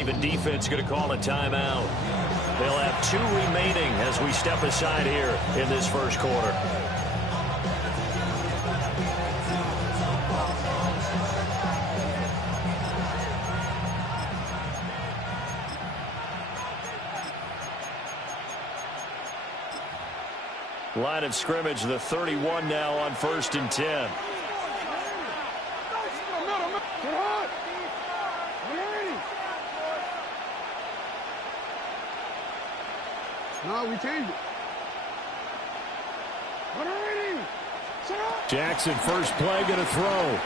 Raven defense going to call a timeout. They'll have 2 remaining as we step aside here in this first quarter. Line of scrimmage, the 31 now on 1st and 10. No, we changed it. Jackson, first play, going to throw.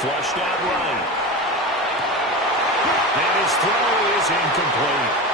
Flushed out right. And his throw is incomplete.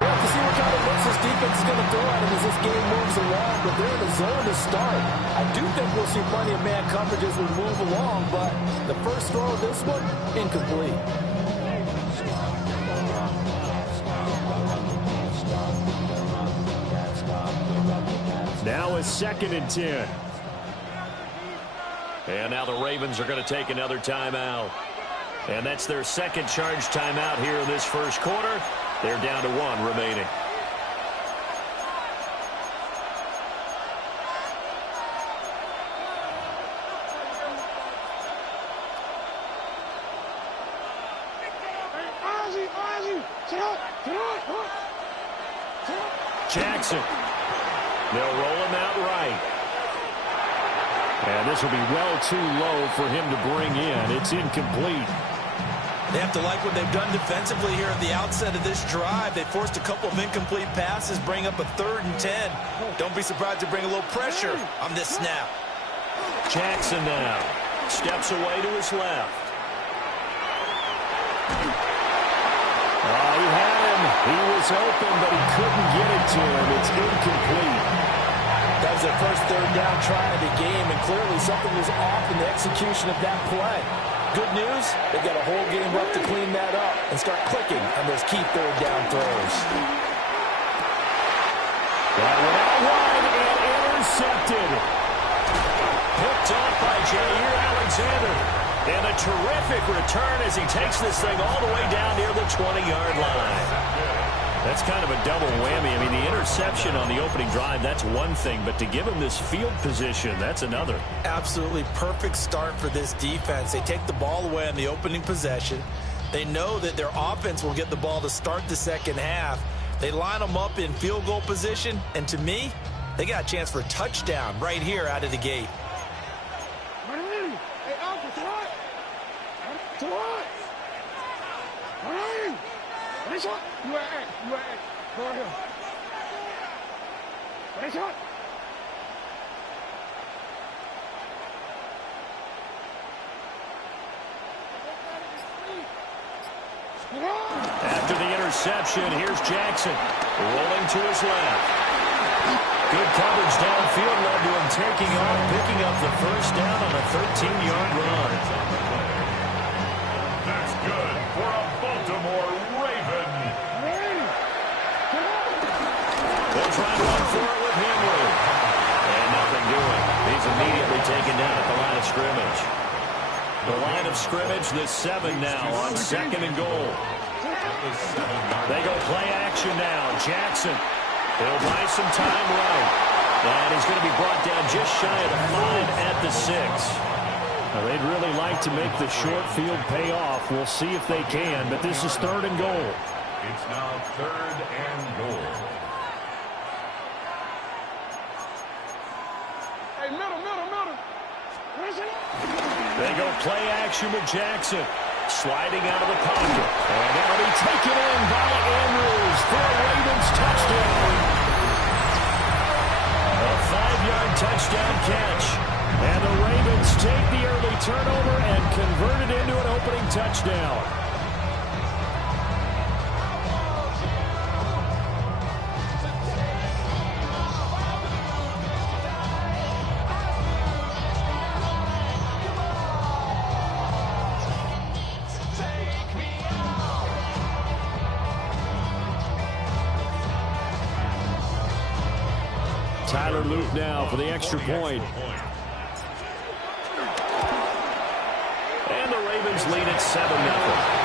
We'll have to see what kind of looks this defense is going to throw at him as this game moves along, but they're in the zone to start. I do think we'll see plenty of man coverage as we move along, but the first throw of this one, incomplete. Now it's 2nd and 10. And now the Ravens are going to take another timeout. And that's their second charge timeout here in this first quarter. They're down to 1 remaining. Jackson. They'll roll him out right. And this will be well too low for him to bring in. It's incomplete. They have to like what they've done defensively here at the outset of this drive. They forced a couple of incomplete passes, bring up a 3rd and 10. Don't be surprised to bring a little pressure on this snap. Jackson now steps away to his left. He had him. He was open, but he couldn't get it to him. It's incomplete. That was their first 3rd down try of the game, and clearly something was off in the execution of that play. Good news, they've got a whole game left to clean that up and start clicking on those key 3rd down throws. That went out wide and intercepted. Picked off by Jair Alexander. And a terrific return as he takes this thing all the way down near the 20-yard line. That's kind of a double whammy. I mean, the interception on the opening drive, that's one thing. But to give him this field position, that's another. Absolutely perfect start for this defense. They take the ball away on the opening possession. They know that their offense will get the ball to start the second half. They line them up in field goal position. And to me, they got a chance for a touchdown right here out of the gate. After the interception, here's Jackson rolling to his left. Good coverage downfield led to him taking off, picking up the first down on a 13-yard run. That's good for a Baltimore Raven. They'll try to run for it with Henry. And nothing doing. He's immediately taken down at the line of scrimmage. The line of scrimmage, the 7 now on 2nd and goal. They go play action now. Jackson. He'll buy some time right. And he's going to be brought down just shy of the 5 at the 6. Well, they'd really like to make the short field pay off. We'll see if they can, but this is 3rd and goal. It's now 3rd and goal. Hey, middle. They go play action with Jackson. Sliding out of the pocket. And that'll be taken in by Andrews for a Ravens touchdown. A 5-yard touchdown catch. And the Ravens take the early turnover and convert it into an opening touchdown. Tyler Luke now for the extra point. And the Ravens lead at 7-0.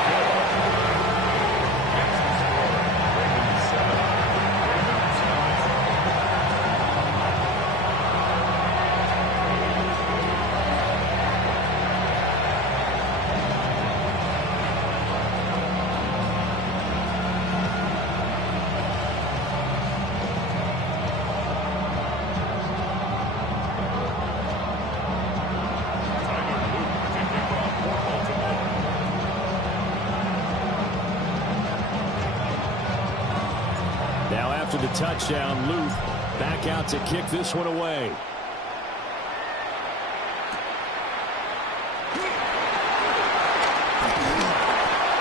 Now after the touchdown, Luke back out to kick this one away.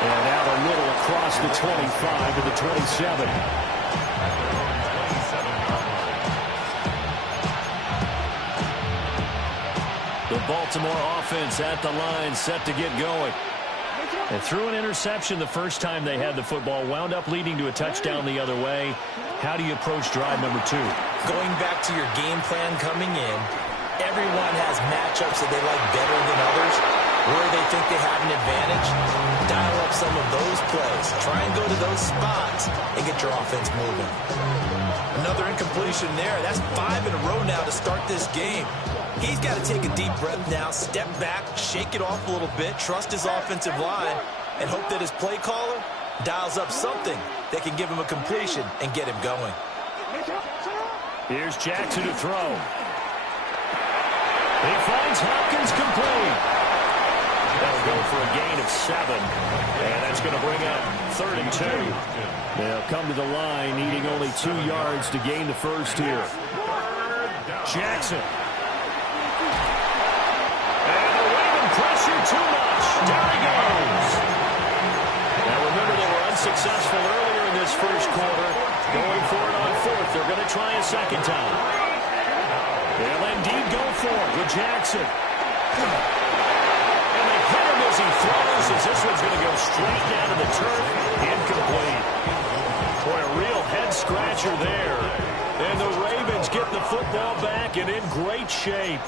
And out a little across the 25 to the 27. The Baltimore offense at the line, set to get going. They threw an interception the first time they had the football, wound up leading to a touchdown the other way. How do you approach drive number 2? Going back to your game plan coming in, everyone has matchups that they like better than others. Where they think they have an advantage, dial up some of those plays. Try and go to those spots and get your offense moving. Another incompletion there. That's 5 in a row now to start this game. He's got to take a deep breath now, step back, shake it off a little bit, trust his offensive line, and hope that his play caller dials up something that can give him a completion and get him going. Here's Jackson to throw. He finds Hopkins complete. That'll go for a gain of 7. And that's going to bring up 3rd and 2. They'll come to the line, needing only 2 yards to gain the first here. Jackson. Pressure too much. Down he goes. Now remember, they were unsuccessful earlier in this first quarter. Going for it on 4th. They're going to try a second time. They'll indeed go for it with Jackson. And they hit him as he throws, as this one's going to go straight down to the turf. Incomplete. Boy, a real head-scratcher there. And the Ravens get the football back and in great shape.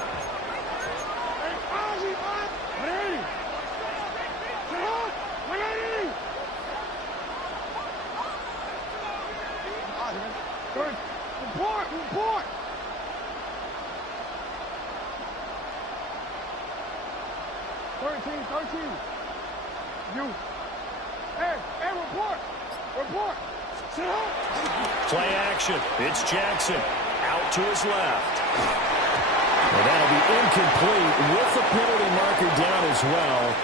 Report! Thirteen. You. Hey, report! Sit up! Play action. It's Jackson. Out to his left. And that'll be incomplete with the penalty marker down as well.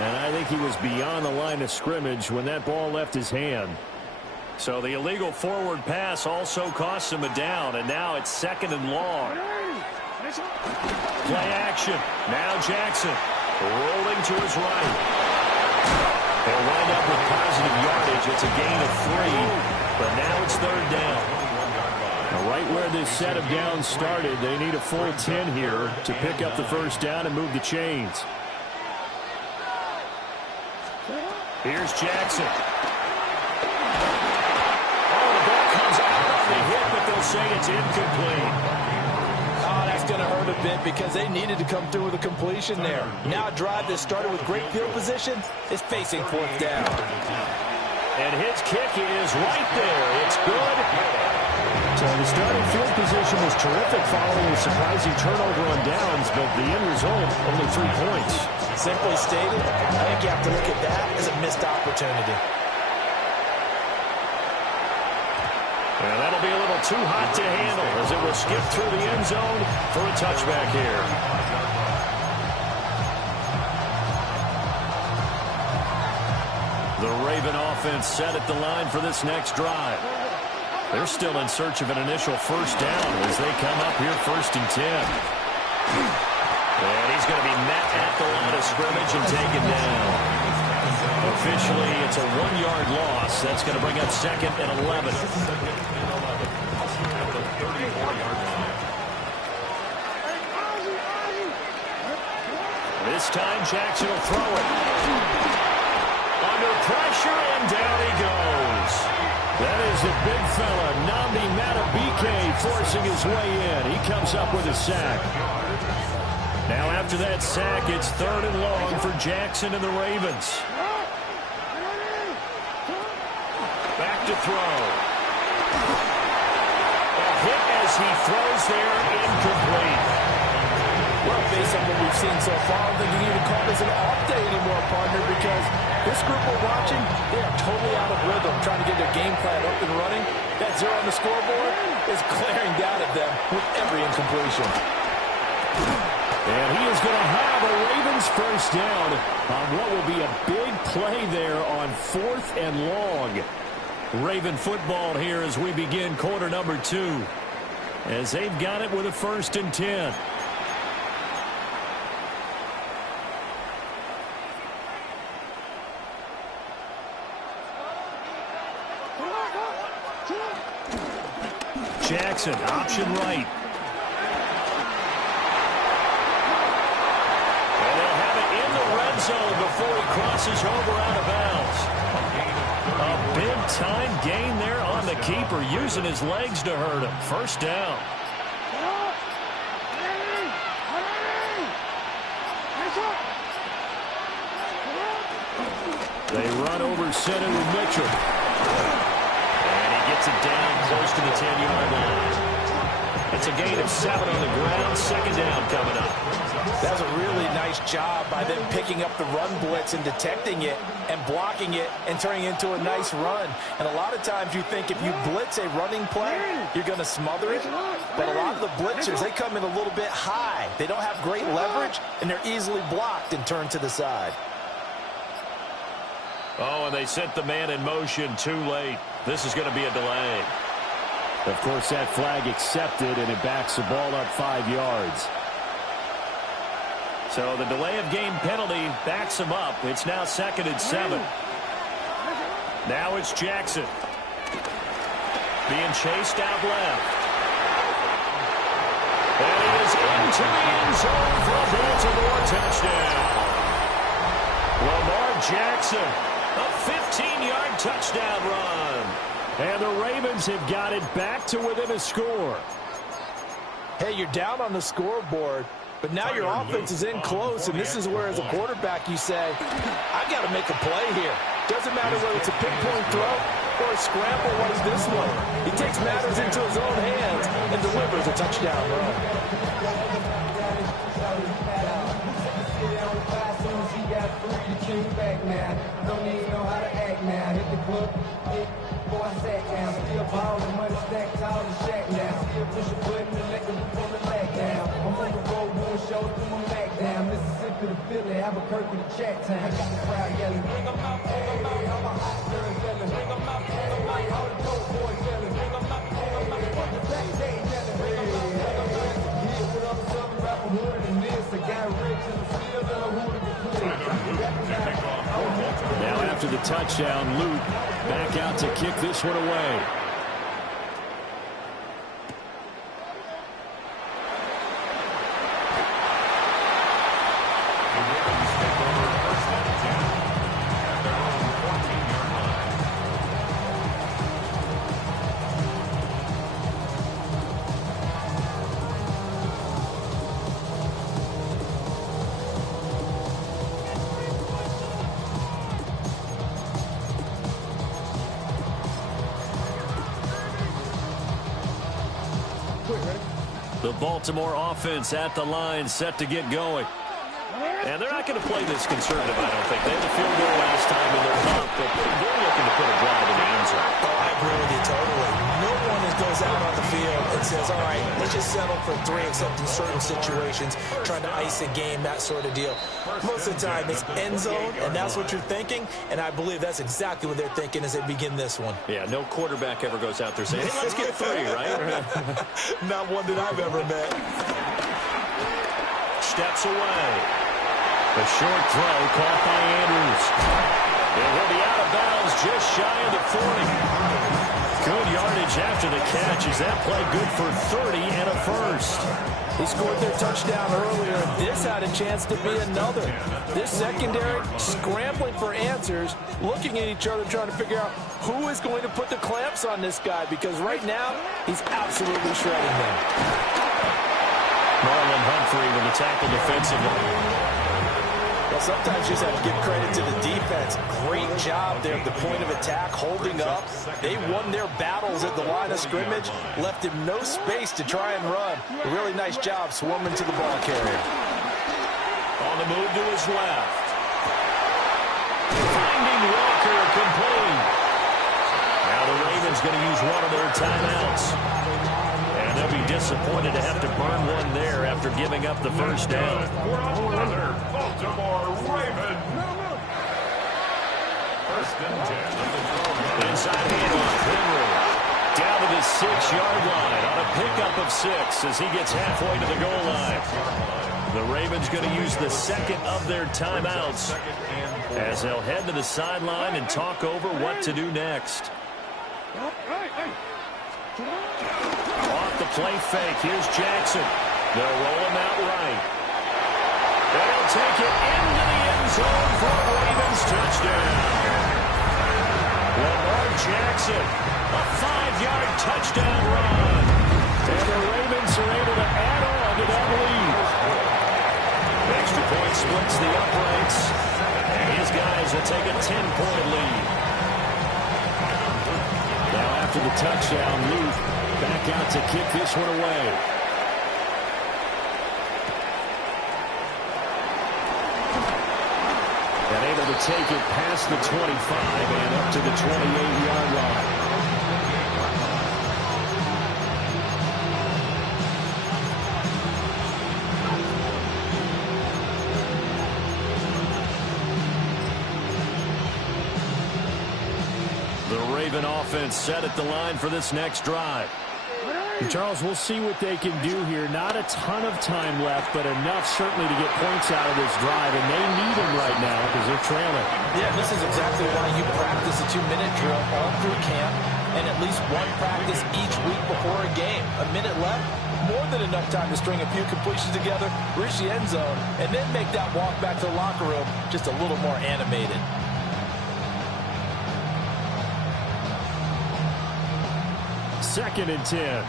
And I think he was beyond the line of scrimmage when that ball left his hand. So the illegal forward pass also costs him a down, and now it's 2nd and long. Play action. Now Jackson rolling to his right. They'll wind up with positive yardage. It's a gain of 3, but now it's 3rd down. Now right where this set of downs started, they need a full 10 here to pick up the first down and move the chains. Here's Jackson. But they'll say it's incomplete. Oh, that's going to hurt a bit because they needed to come through with a completion there. Now a drive that started with great field position is facing 4th down. And his kick is right there. It's good. So the starting field position was terrific following a surprising turnover on downs, but the end result, only 3 points. Simply stated, I think you have to look at that as a missed opportunity. And that'll be a little too hot to handle as it will skip through the end zone for a touchback here. The Raven offense set at the line for this next drive. They're still in search of an initial first down as they come up here 1st and 10. And he's going to be met at the line of scrimmage and taken down. Officially, it's a 1-yard loss. That's going to bring up 2nd and 11. This time, Jackson will throw it. Under pressure, and down he goes. That is the big fella, Nnamdi Madubuike, forcing his way in. He comes up with a sack. Now after that sack, it's 3rd and long for Jackson and the Ravens. Back to throw. A hit as he throws there, incomplete. Well, based on what we've seen so far, I don't think you can even call this an off day anymore, partner, because this group we're watching, they are totally out of rhythm, trying to get their game plan up and running. That 0 on the scoreboard is glaring down at them with every incompletion. And he is going to have a Ravens first down on what will be a big play there on 4th and long. Raven football here as we begin quarter number 2, as they've got it with a 1st and 10. Jackson, option right. And they'll have it in the red zone before he crosses over out of bounds. A big-time gain there on the keeper, using his legs to hurt him. First down. They run over Senator Mitchell. Gets it down close to the 10-yard line. It's a gain of 7 on the ground. 2nd down coming up. That's a really nice job by them picking up the run blitz and detecting it and blocking it and turning it into a nice run. And a lot of times you think if you blitz a running play, you're going to smother it. But a lot of the blitzers, they come in a little bit high. They don't have great leverage, and they're easily blocked and turned to the side. Oh, and they sent the man in motion too late. This is going to be a delay. Of course, that flag accepted, and it backs the ball up 5 yards. So the delay of game penalty backs him up. It's now 2nd and 7. Now it's Jackson. Being chased out left. And he is into the end zone for a Baltimore touchdown. Lamar Jackson. A 15-yard touchdown run. And the Ravens have got it back to within a score. Hey, you're down on the scoreboard, but now your offense is in close, and this is where, as a quarterback, you say, I've got to make a play here. Doesn't matter whether it's a pinpoint throw or a scramble like this one. He takes matters into his own hands and delivers a touchdown run. Don't even know how to act now. Hit the club, before I sat down. Still ballin', money stacked tall and shack now. Still push a button and let the performer lag down. I'm on the road doing shows, through my back down. Mississippi to Philly, Albuquerque to Chat Town. I got the crowd yelling, bring 'em out, bring 'em out. I'm a hot girl yelling, bring 'em out, bring 'em out. All the dope boys yelling, bring 'em out, bring 'em out. From the backstage yelling, bring 'em out, bring 'em out. Yeah, what up, Southern rapper, hood and this. I got rich in the field and a hood to play. Now after the touchdown, Luke back out to kick this one away. The Baltimore offense at the line, set to get going. And they're not going to play this conservative, I don't think. They had a field goal last time in their hunt, but they're looking to put a drive in the end zone. Oh, I agree with you totally. No one goes out on the field and says, all right, let's just settle for 3, except in certain situations, trying to ice a game, that sort of deal. Most of the time, it's end zone, and that's what you're thinking, and I believe that's exactly what they're thinking as they begin this one. Yeah, no quarterback ever goes out there saying, hey, let's get 3, right? Not one that I've ever met. Steps away. A short throw caught by Andrews. It will be out of bounds just shy of the 40. Good yardage after the catch. Is that play good for 30 and a first? They scored their touchdown earlier, and this had a chance to be another. This secondary scrambling for answers, looking at each other, trying to figure out who is going to put the clamps on this guy, because right now, he's absolutely shredding them. Marlon Humphrey with the tackle defensively. Well, sometimes you just have to give credit to the defense. Great job there at the point of attack, holding up. They won their battles at the line of scrimmage, left him no space to try and run. A really nice job swarming to the ball carrier. On the move to his left. Finding Walker complete. Now the Ravens going to use one of their timeouts. And they'll be disappointed to have to burn one there after giving up the first down. Another Baltimore Raven. First and 10. Inside handoff, Henry. Down to the 6-yard line on a pickup of 6 as he gets halfway to the goal line. The Ravens going to use the second of their timeouts as they'll head to the sideline and talk over what to do next. Off the play fake. Here's Jackson. They'll roll him out right. They'll take it into the end zone for a Ravens touchdown. Lamar Jackson, a 5-yard touchdown run. And the Ravens are able to add on to that lead. Extra point splits the uprights. And these guys will take a 10-point lead. Now after the touchdown, Luke back out to kick this one away. And able to take it past the 25 and up to the 28-yard line. The Raven offense set at the line for this next drive. And Charles, we'll see what they can do here. Not a ton of time left, but enough certainly to get points out of this drive, and they need them right now because they're trailing. Yeah, this is exactly why you practice a 2-minute drill all through camp and at least one practice each week before a game. A minute left, more than enough time to string a few completions together, reach the end zone, and then make that walk back to the locker room just a little more animated. Second and 10.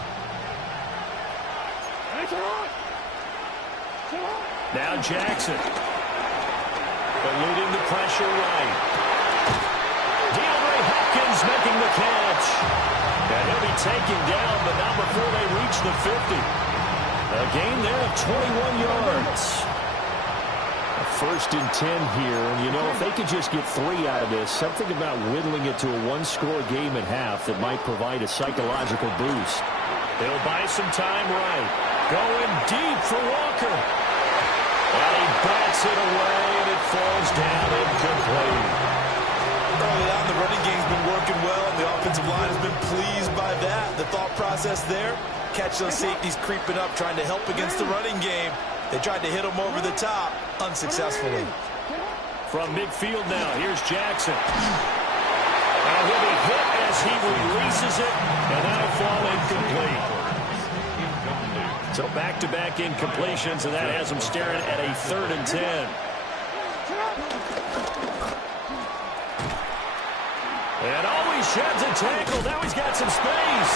Now Jackson. Eluding the pressure right. DeAndre Hopkins making the catch. And he'll be taken down, but not before they reach the 50. A gain there of 21 yards. A first and 10 here. And, you know, if they could just get 3 out of this, something about whittling it to a one-score game at half that might provide a psychological boost. They'll buy some time right. Going deep for Walker. And he bats it away, and it falls down incomplete. Early on, the running game's been working well, and the offensive line has been pleased by that. The thought process there, catch those safeties creeping up, trying to help against the running game. They tried to hit him over the top, unsuccessfully. From midfield now, here's Jackson. And he'll be hit as he releases it, and that'll fall incomplete. So back-to-back incompletions, and that has him staring at a 3rd and 10. And always sheds a tackle. Now he's got some space.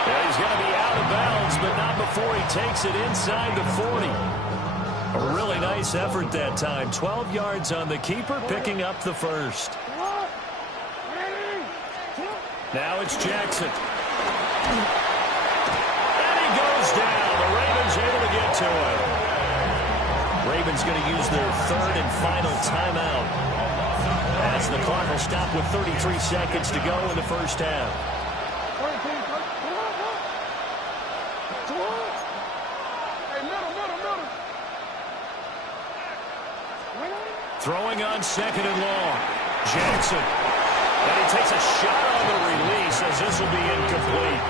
Yeah, he's going to be out of bounds, but not before he takes it inside the 40. A really nice effort that time. 12 yards on the keeper, picking up the first. Now it's Jackson. And he goes down. The Ravens Ravens going to use their third and final timeout, as the clock will stop with 33 seconds to go in the first half. Throwing on second and long. Jackson. And he takes a shot on the release, as this will be incomplete.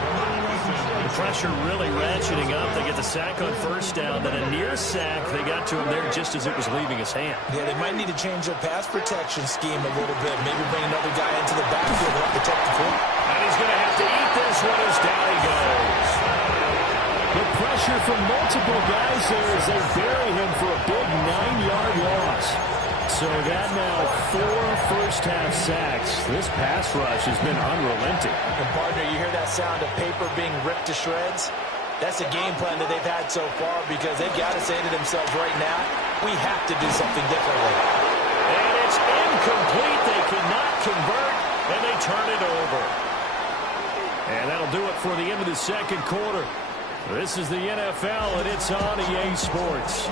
The pressure really ratcheting up. They get the sack on first down. Then a near sack. They got to him there just as it was leaving his hand. Yeah, they might need to change their pass protection scheme a little bit. Maybe bring another guy into the backfield to help protect the quarterback. And he's going to have to eat this one as down he goes. The pressure from multiple guys there as they bury him for a big 9-yard loss. So that now 4 first-half sacks. This pass rush has been unrelenting. And, partner, you hear that sound of paper being ripped to shreds? That's a game plan that they've had so far, because they've got to say to themselves right now, we have to do something differently. And it's incomplete. They cannot convert, and they turn it over. And that'll do it for the end of the second quarter. This is the NFL, and it's on EA Sports.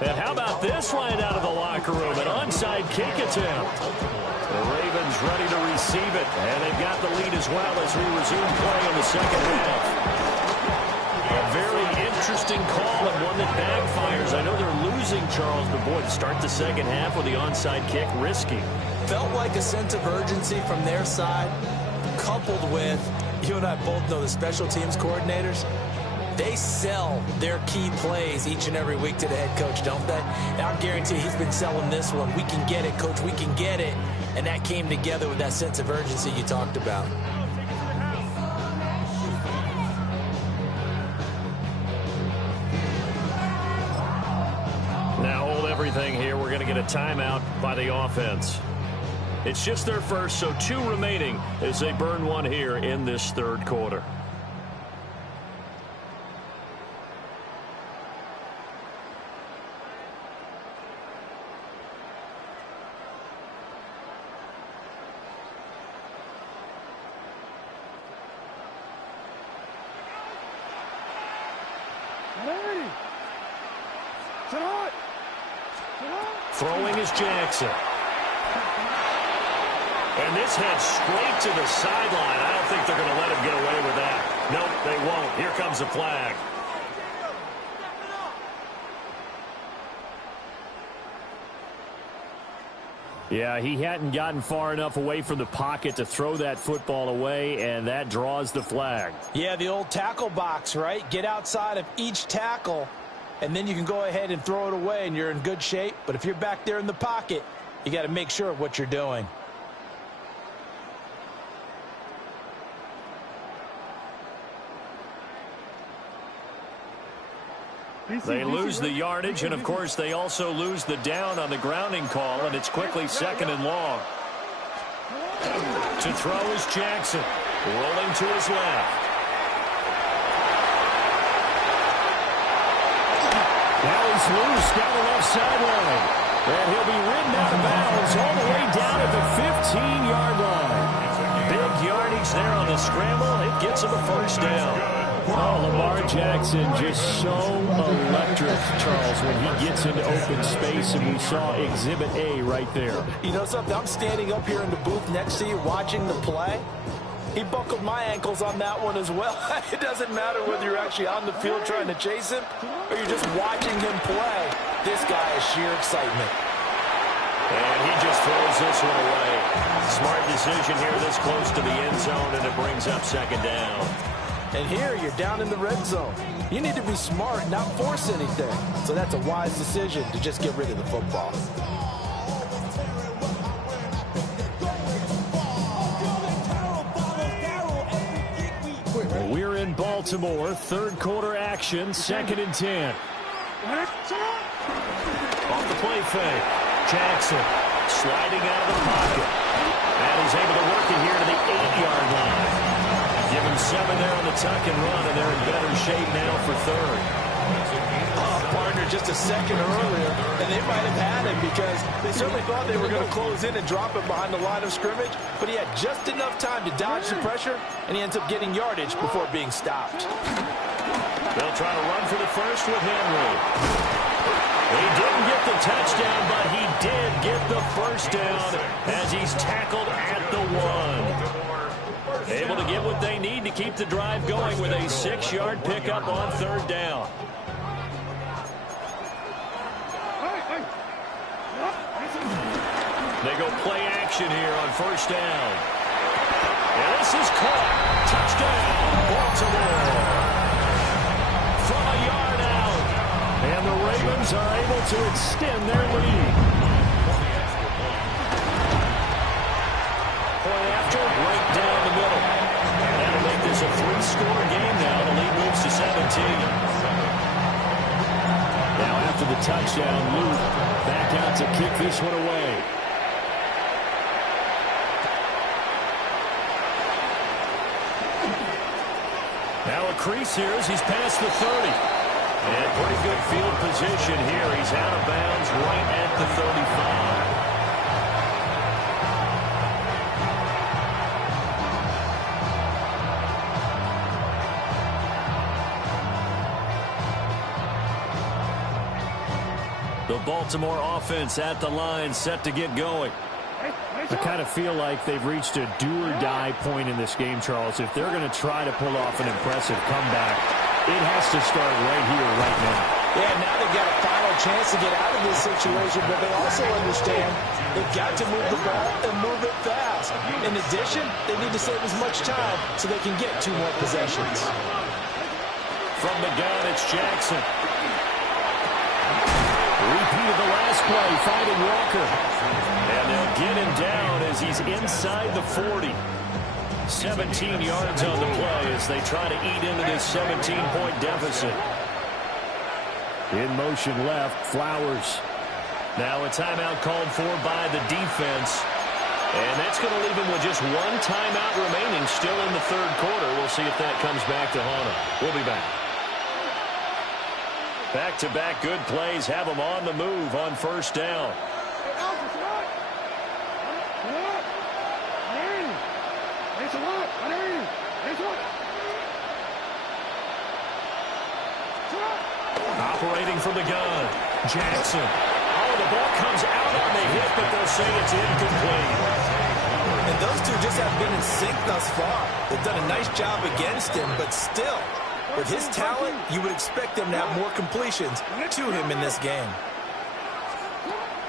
And how about this line out of the locker room? An onside kick attempt. The Ravens ready to receive it. And they've got the lead as well as we resume play in the second half. A very interesting call and one that backfires. I know they're losing, Charles, but boy, to start the second half with the onside kick, risky. Felt like a sense of urgency from their side, coupled with, you and I both know the special teams coordinators, they sell their key plays each and every week to the head coach, don't they? And I guarantee he's been selling this one. We can get it, coach. We can get it. And that came together with that sense of urgency you talked about. Now hold everything here. We're going to get a timeout by the offense. It's just their first, so 2 remaining as they burn one here in this third quarter. Throwing is Jackson. And this heads straight to the sideline. I don't think they're going to let him get away with that. Nope, they won't. Here comes a flag. Yeah, he hadn't gotten far enough away from the pocket to throw that football away, and that draws the flag. Yeah, the old tackle box, right? Get outside of each tackle, and then you can go ahead and throw it away, and you're in good shape. But if you're back there in the pocket, you got to make sure of what you're doing. They lose the yardage, and, of course, they also lose the down on the grounding call, and it's quickly second and long. To throw is Jackson, rolling to his left. Now he's loose down the left sideline. And he'll be ridden out of bounds all the way down at the 15-yard line. Big yardage there on the scramble. It gets him a first down. Oh, Lamar Jackson just so electric, Charles, when he gets into open space, and we saw Exhibit A right there. You know something? I'm standing up here in the booth next to you watching the play. He buckled my ankles on that one as well. It doesn't matter whether you're actually on the field trying to chase him or you're just watching him play. This guy is sheer excitement. And he just throws this one away. Smart decision here this close to the end zone, and it brings up second down. And here you're down in the red zone. You need to be smart, not force anything. So that's a wise decision to just get rid of the football. We're in Baltimore, third quarter action, 2nd and 10. Off the play fake. Jackson sliding out of the pocket. And he's able to work it here to the 8-yard line. Give him 7 there on the tuck and run, and they're in better shape now for third. Partner just a second earlier, and they might have had him because they certainly thought they were going to close in and drop it behind the line of scrimmage, but he had just enough time to dodge the pressure, and he ends up getting yardage before being stopped. They'll try to run for the first with Henry. He didn't get the touchdown, but he did get the first down as he's tackled at the 1. Able to get what they need to keep the drive going with a 6-yard pickup on third down. They go play action here on first down. And this is caught. Touchdown, Baltimore. From a yard out. And the Ravens are able to extend their lead. Point after, right down the middle. And that'll make this a 3-score game now. The lead moves to 17. Now after the touchdown, Luke back out to kick this one away. Now a crease here as he's past the 30. And pretty good field position here. He's out of bounds right at the 35. The Baltimore offense at the line, set to get going. I kind of feel like they've reached a do-or-die point in this game, Charles. If they're going to try to pull off an impressive comeback, it has to start right here, right now. Yeah, now they've got a final chance to get out of this situation, but they also understand they've got to move the ball and move it fast. In addition, they need to save as much time so they can get 2 more possessions. From the gun, it's Jackson. Repeat of the last play, finding Walker. And they'll get him down as he's inside the 40. 17 yards on the play as they try to eat into this 17-point deficit. In motion left, Flowers. Now a timeout called for by the defense. And that's going to leave him with just 1 timeout remaining still in the third quarter. We'll see if that comes back to haunt him. We'll be back. Back-to-back good plays have them on the move on first down. Operating from the gun, Jackson. Oh, the ball comes out on the hit, but they'll say it's incomplete. And those two just have been in sync thus far. They've done a nice job against him, but still, with his talent, you would expect them to have more completions to him in this game.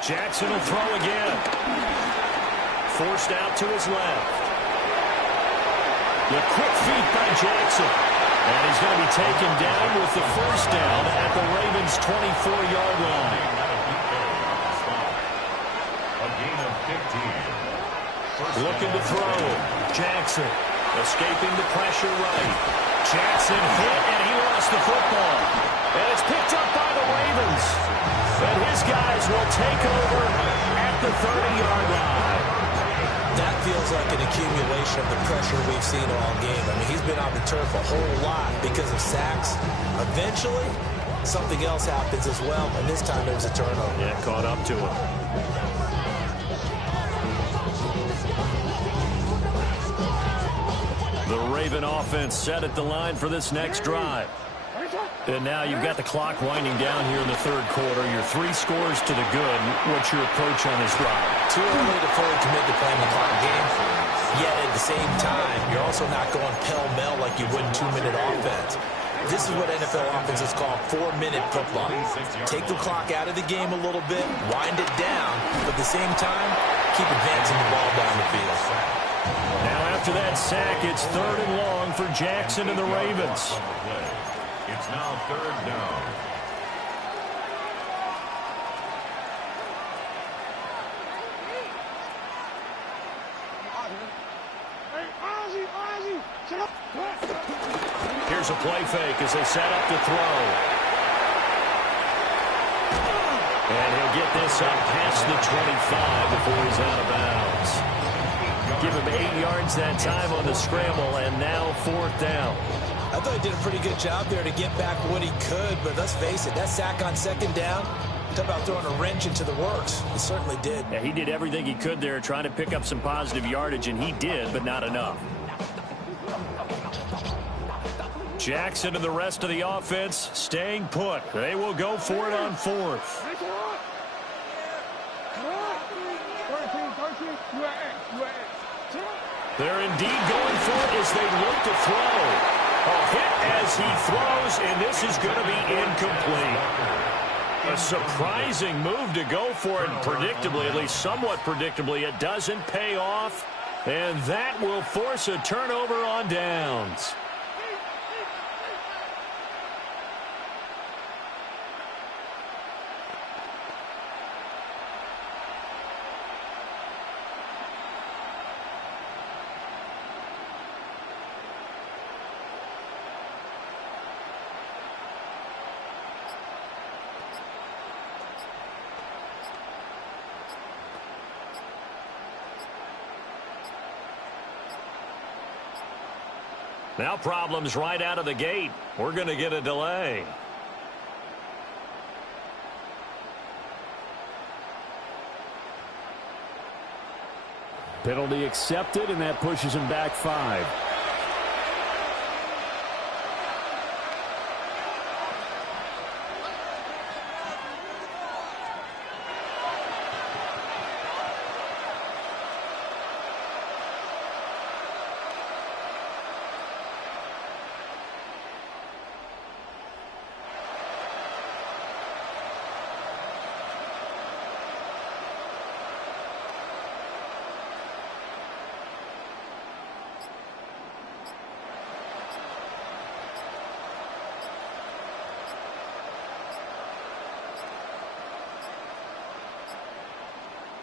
Jackson will throw again. Forced out to his left. The quick feet by Jackson. And he's going to be taken down with the first down at the Ravens' 24-yard line. A gain of 15. Looking to throw. Jackson escaping the pressure right. Jackson hit, and he lost the football. And it's picked up by the Ravens. And his guys will take over at the 30-yard line. That feels like an accumulation of the pressure we've seen all game. I mean, he's been on the turf a whole lot because of sacks. Eventually, something else happens as well, and this time it was a turnover. Yeah, caught up to him. The Raven offense set at the line for this next drive. And now you've got the clock winding down here in the third quarter. You're 3 scores to the good. What's your approach on this drive? Too early to fully commit to playing the clock game. Yet at the same time, you're also not going pell-mell like you would in 2-minute offense. This is what NFL offenses call 4-minute football. Take the clock out of the game a little bit, wind it down, but at the same time, keep advancing the ball down the field. Now after that sack, it's 3rd and long for Jackson and the Ravens. It's now 3rd down. Here's a play fake as they set up to throw. And he'll get this up past the 25 before he's out of bounds. give him 8 yards that time on the scramble, and now 4th down. I thought he did a pretty good job there to get back what he could, but let's face it, that sack on 2nd down, talk about throwing a wrench into the works. He certainly did. Yeah, he did everything he could there trying to pick up some positive yardage, and he did, but not enough. Jackson and the rest of the offense staying put. They will go for it on 4th. They're indeed going for it as they look to throw. A hit as he throws, and this is going to be incomplete. A surprising move to go for it, and predictably, at least somewhat predictably, it doesn't pay off, and that will force a turnover on downs. Now problems right out of the gate. We're going to get a delay. Penalty accepted, and that pushes him back 5.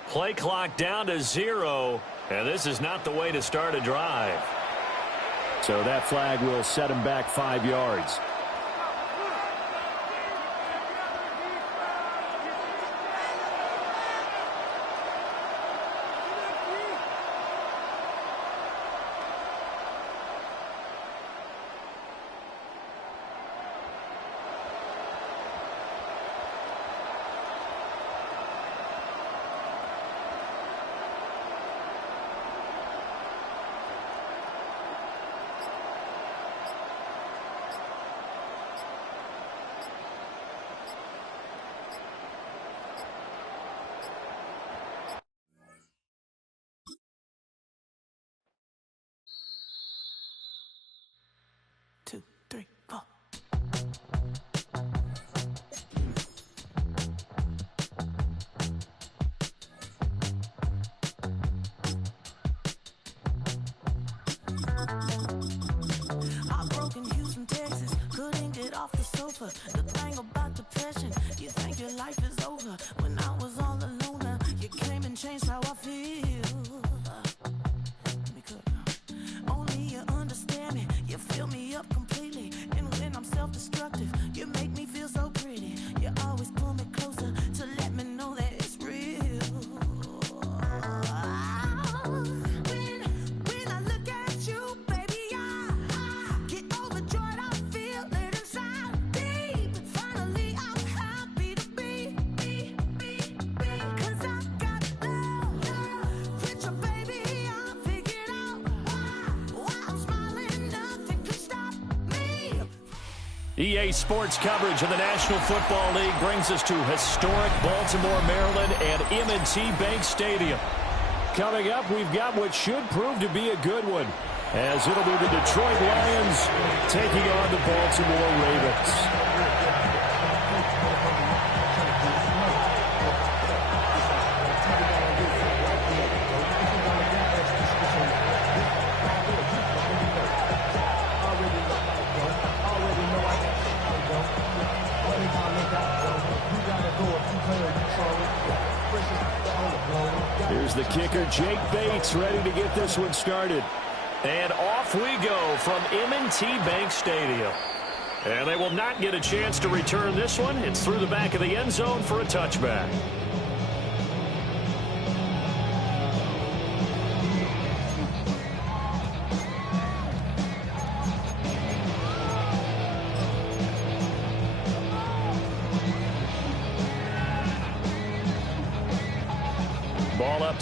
Play clock down to 0, and this is not the way to start a drive. So that flag will set him back 5 yards. The thing about depression, you think your life is over. When I was all alone, you came and changed how I feel. Let me cook now. Only you understand me, you fill me up completely. And when I'm self-destructive, you make me feel so pretty. You always pull me closer to let me know that it's real. When I look at you, baby, I get overjoyed. I feel it inside. Finally, I'm happy to be, 'cause I got love. With your baby, I figured out why I'm smiling. Nothing can stop me. EA Sports coverage of the National Football League brings us to historic Baltimore, Maryland, and M&T Bank Stadium. Coming up, we've got what should prove to be a good one, as it'll be the Detroit Lions taking on the Baltimore Ravens. Here's the kicker, Jake Bates, ready to get this one started. And off we go from M&T Bank Stadium. And they will not get a chance to return this one. It's through the back of the end zone for a touchback.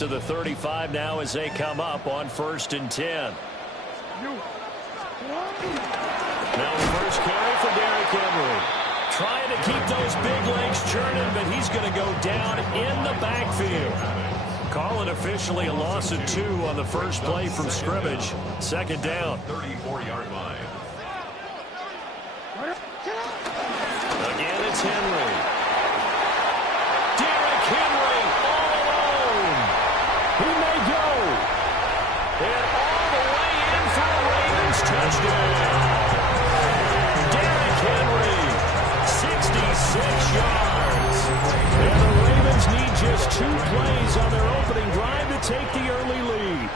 to the 35 now as they come up on 1st and 10. Now first carry for Derrick Henry. Trying to keep those big legs churning, but he's going to go down in the backfield. Call it officially a loss of 2 on the first play from scrimmage. 2nd down. 34-yard line. Again, it's Henry. Derrick Henry all alone. He may go. And all the way in for a Ravens touchdown. Derrick Henry, 66 yards. And the Ravens need just 2 plays on their opening drive to take the early lead.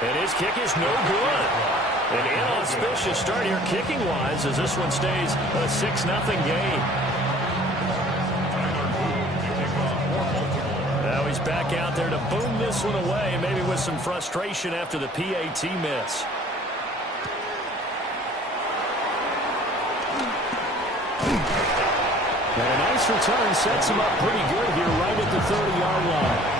And his kick is no good. An inauspicious start here kicking-wise as this one stays a 6-0 game. Now he's back out there to boom this one away, maybe with some frustration after the PAT miss. And a nice return sets him up pretty good here right at the 30-yard line.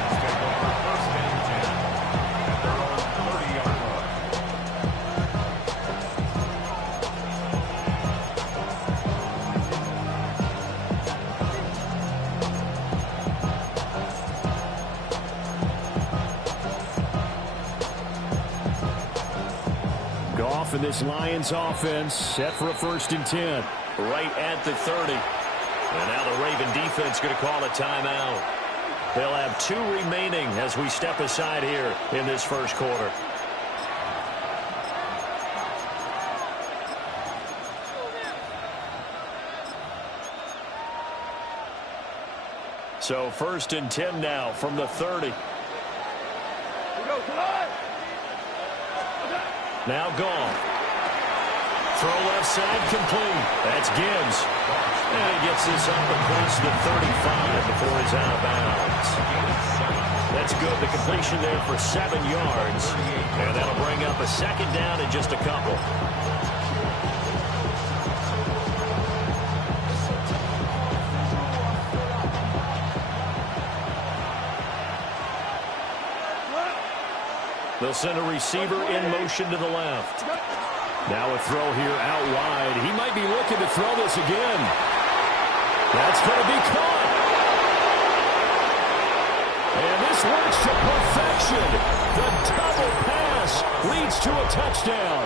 Goff and this Lions offense set for a 1st and 10. Right at the 30. And now the Raven defense going to call a timeout. They'll have 2 remaining as we step aside here in this first quarter. So 1st and 10 now from the 30. Now Goff. Throw left side complete. That's Gibbs. And he gets this up across the 35 before he's out of bounds. That's good. The completion there for 7 yards. And that'll bring up a 2nd down in just a couple. They'll send a receiver in motion to the left. Now a throw here out wide. He might be looking to throw this again. That's going to be caught. And this works to perfection. The double pass leads to a touchdown.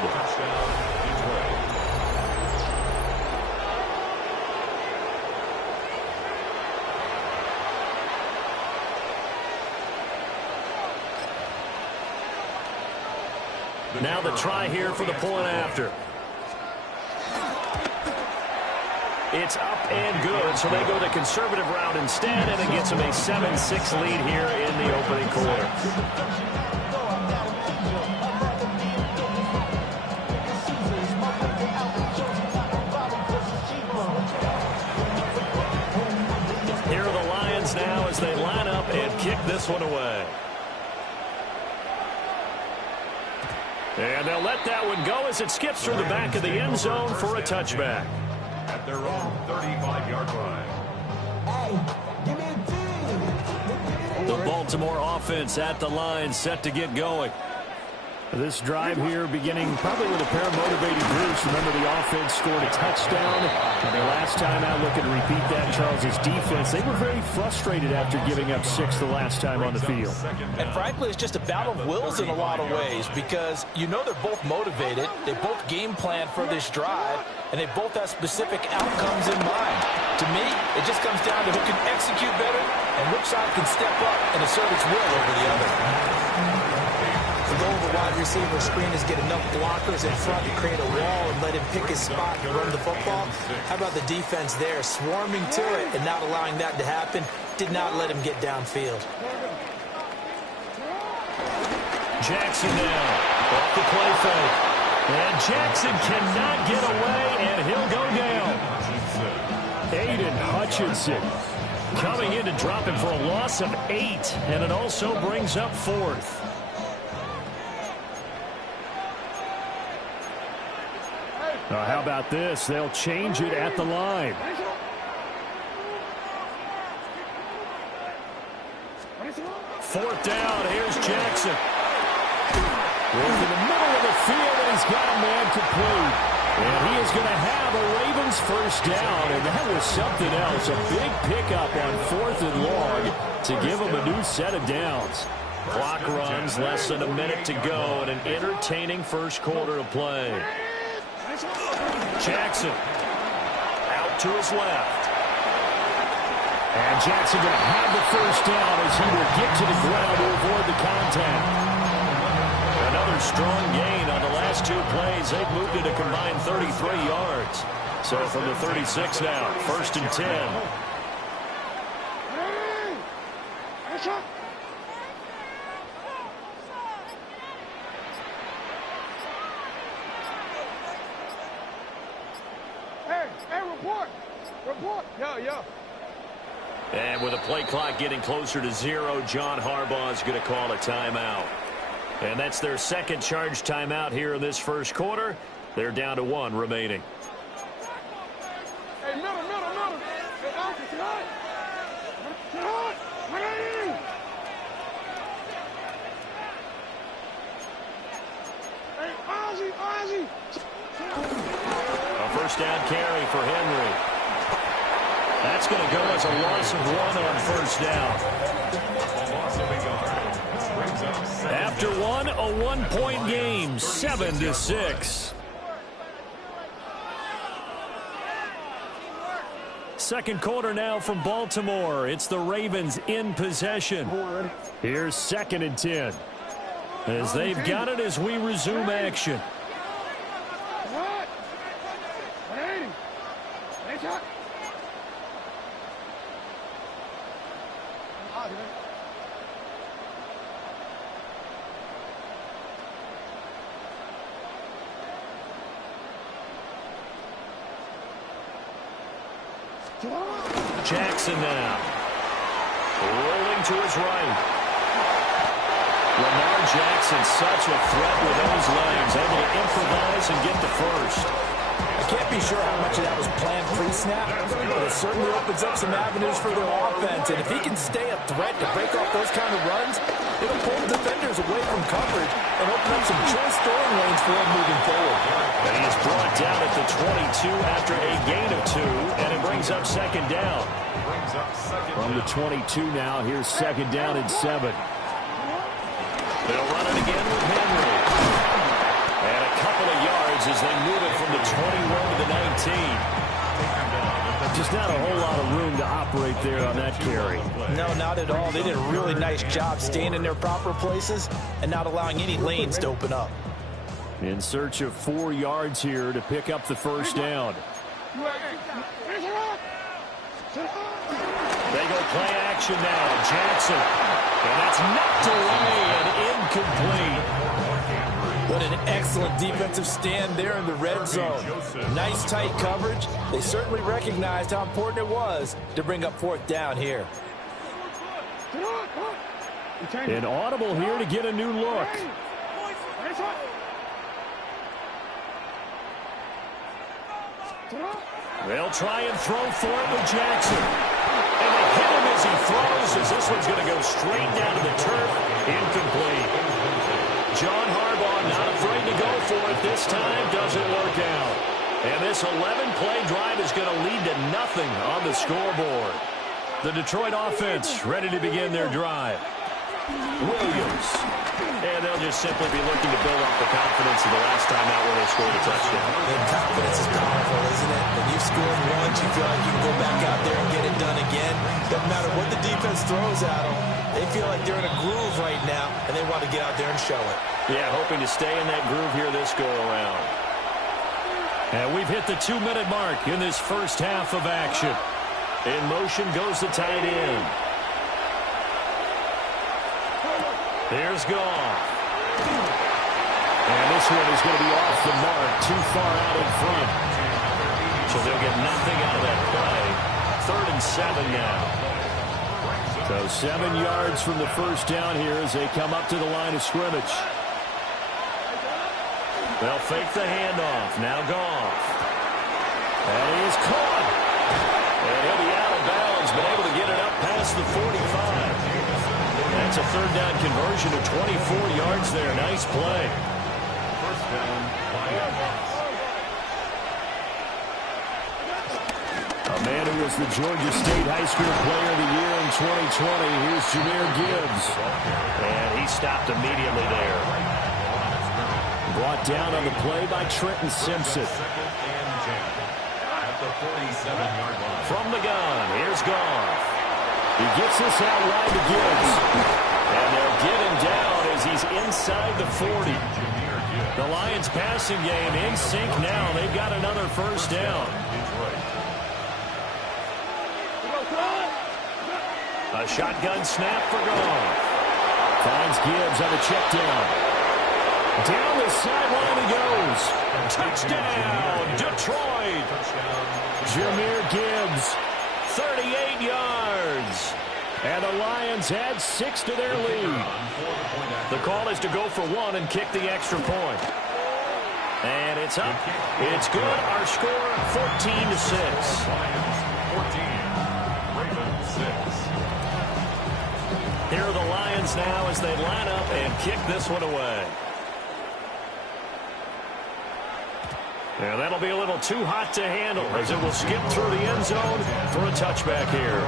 Now the try here for the point after. It's up and good, so they go the conservative route instead, and it gets them a 7-6 lead here in the opening quarter. Here are the Lions now as they line up and kick this one away. And they'll let that one go as it skips through the back of the end zone for a touchback. At their own 35-yard line. The Baltimore offense at the line, set to get going. This drive here beginning probably with a pair of motivated groups. Remember, the offense scored a touchdown. And their last time out, looking to repeat that, Charles' defense. They were very frustrated after giving up 6 the last time on the field. And frankly, it's just a battle of wills in a lot of ways because you know they're both motivated. They both game plan for this drive, and they both have specific outcomes in mind. To me, it just comes down to who can execute better and which side can step up and assert its will over the other. The goal of the wide receiver screen is get enough blockers in front to create a wall and let him pick his spot and run the football. How about the defense there, swarming to it and not allowing that to happen? Did not let him get downfield. Jackson now off the play fake. And Jackson cannot get away, and he'll go down. Aiden Hutchinson coming in to drop him for a loss of 8, and it also brings up 4th. How about this? They'll change it at the line. Fourth down, here's Jackson. Goes to the middle of the field, and he's got a man complete. And he is going to have a Ravens first down, and that was something else. A big pickup on 4th and long to give him a new set of downs. Clock runs, less than a minute to go, and an entertaining first quarter to play. Jackson out to his left. And Jackson going to have the first down as he will get to the ground to avoid the contact. Another strong gain on the last 2 plays. They've moved it a combined 33 yards. So from the 36 now, 1st and 10. Hey, report. Report. Yeah. And with the play clock getting closer to 0, John Harbaugh is going to call a timeout. And that's their second charge timeout here in this first quarter. They're down to 1 remaining. Hey, middle. Hey, Ozzy, sit high. Hey, Ozzy. A first down carry for Henry. That's going to go as a loss of 1 on first down. After 1, a 1-point game, 7-6. Second quarter now from Baltimore. It's the Ravens in possession. Here's 2nd and 10. As they've got it as we resume action. What? 180. Hey, shot. Jackson now. Rolling to his right. Lamar Jackson, such a threat with those legs. Able to improvise and get the first. I can't be sure how much of that was planned pre-snap, but it certainly opens up some avenues for their offense. And if he can stay a threat to break off those kind of runs, it'll pull defenders away from coverage and open up some choice throwing lanes for him moving forward. And he is brought down at the 22 after a gain of 2, and it brings up 2nd down. From the 22 now, here's 2nd down and 7. They'll run it again with Henry. And a couple of yards as they move it from the 21 to the 19. Just not a whole lot of room to operate there on that carry. No, not at all. They did a really nice job staying in their proper places and not allowing any lanes to open up. In search of 4 yards here to pick up the first down. They go play action now. Jackson. And that's knocked away and incomplete. What an excellent defensive stand there in the red zone. Nice tight coverage. They certainly recognized how important it was to bring up 4th down here. An audible here to get a new look. They'll try and throw for it with Jackson. And they hit him as he throws, as this one's going to go straight down to the turf. Incomplete. John Harbaugh not afraid to go for it this time. Doesn't work out. And this 11-play drive is going to lead to nothing on the scoreboard. The Detroit offense ready to begin their drive. Williams. And they'll just simply be looking to build off the confidence of the last time out where they scored a touchdown. And confidence is powerful, isn't it? When you've scored once, you feel like you can go back out there and get it done again. Doesn't matter what the defense throws at them. They feel like they're in a groove right now, and they want to get out there and show it. Yeah, hoping to stay in that groove here this go-around. And we've hit the 2-minute mark in this first half of action. In motion goes the tight end. There's Goff. And this one is going to be off the mark, too far out in front. So they'll get nothing out of that play. 3rd and 7 now. So 7 yards from the first down here as they come up to the line of scrimmage. They'll fake the handoff. Now Goff. And he is caught. And he'll be out of bounds, but able to get it up past the 45. gets a third down conversion of 24 yards there. Nice play. First down, Lions. A man who was the Georgia State High School Player of the Year in 2020. Here's Jahmyr Gibbs. And he stopped immediately there. Brought down on the play by Trenton Simpson. At the 47-yard line. From the gun, here's Goff. He gets this out wide to Gibbs. And they'll get him down as he's inside the 40. The Lions passing game in sync now. They've got another first down. A shotgun snap for Goff. Finds Gibbs on the check down. Down the sideline he goes. Touchdown, Detroit. Jahmyr Gibbs. 38 yards. And the Lions add 6 to their lead. The call is to go for one and kick the extra point. And it's up. It's good. Our score, 14-6. Lions 14, Ravens 6. Here are the Lions now as they line up and kick this one away. And that'll be a little too hot to handle as it will skip through the end zone for a touchback here.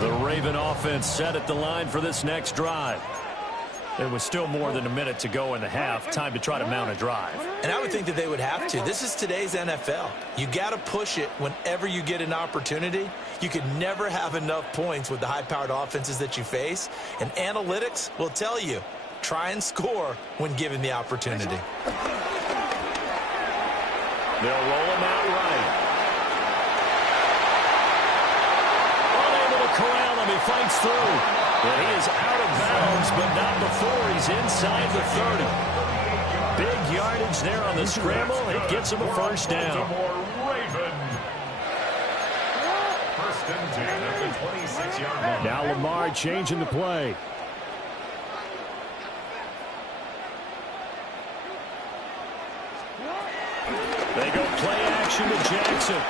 The Raven offense set at the line for this next drive. There was still more than a minute to go in the half. Time to try to mount a drive. And I would think that they would have to. This is today's NFL. You got to push it whenever you get an opportunity. You could never have enough points with the high-powered offenses that you face. And analytics will tell you, try and score when given the opportunity. They'll roll him out right. Unable to corral him. He fights through. And he is out of bounds, but not before he's inside the 30. Big yardage there on the scramble. It gets him a first down. First and 10 at the 26-yard line. Now Lamar changing the play. They go play action to Jackson.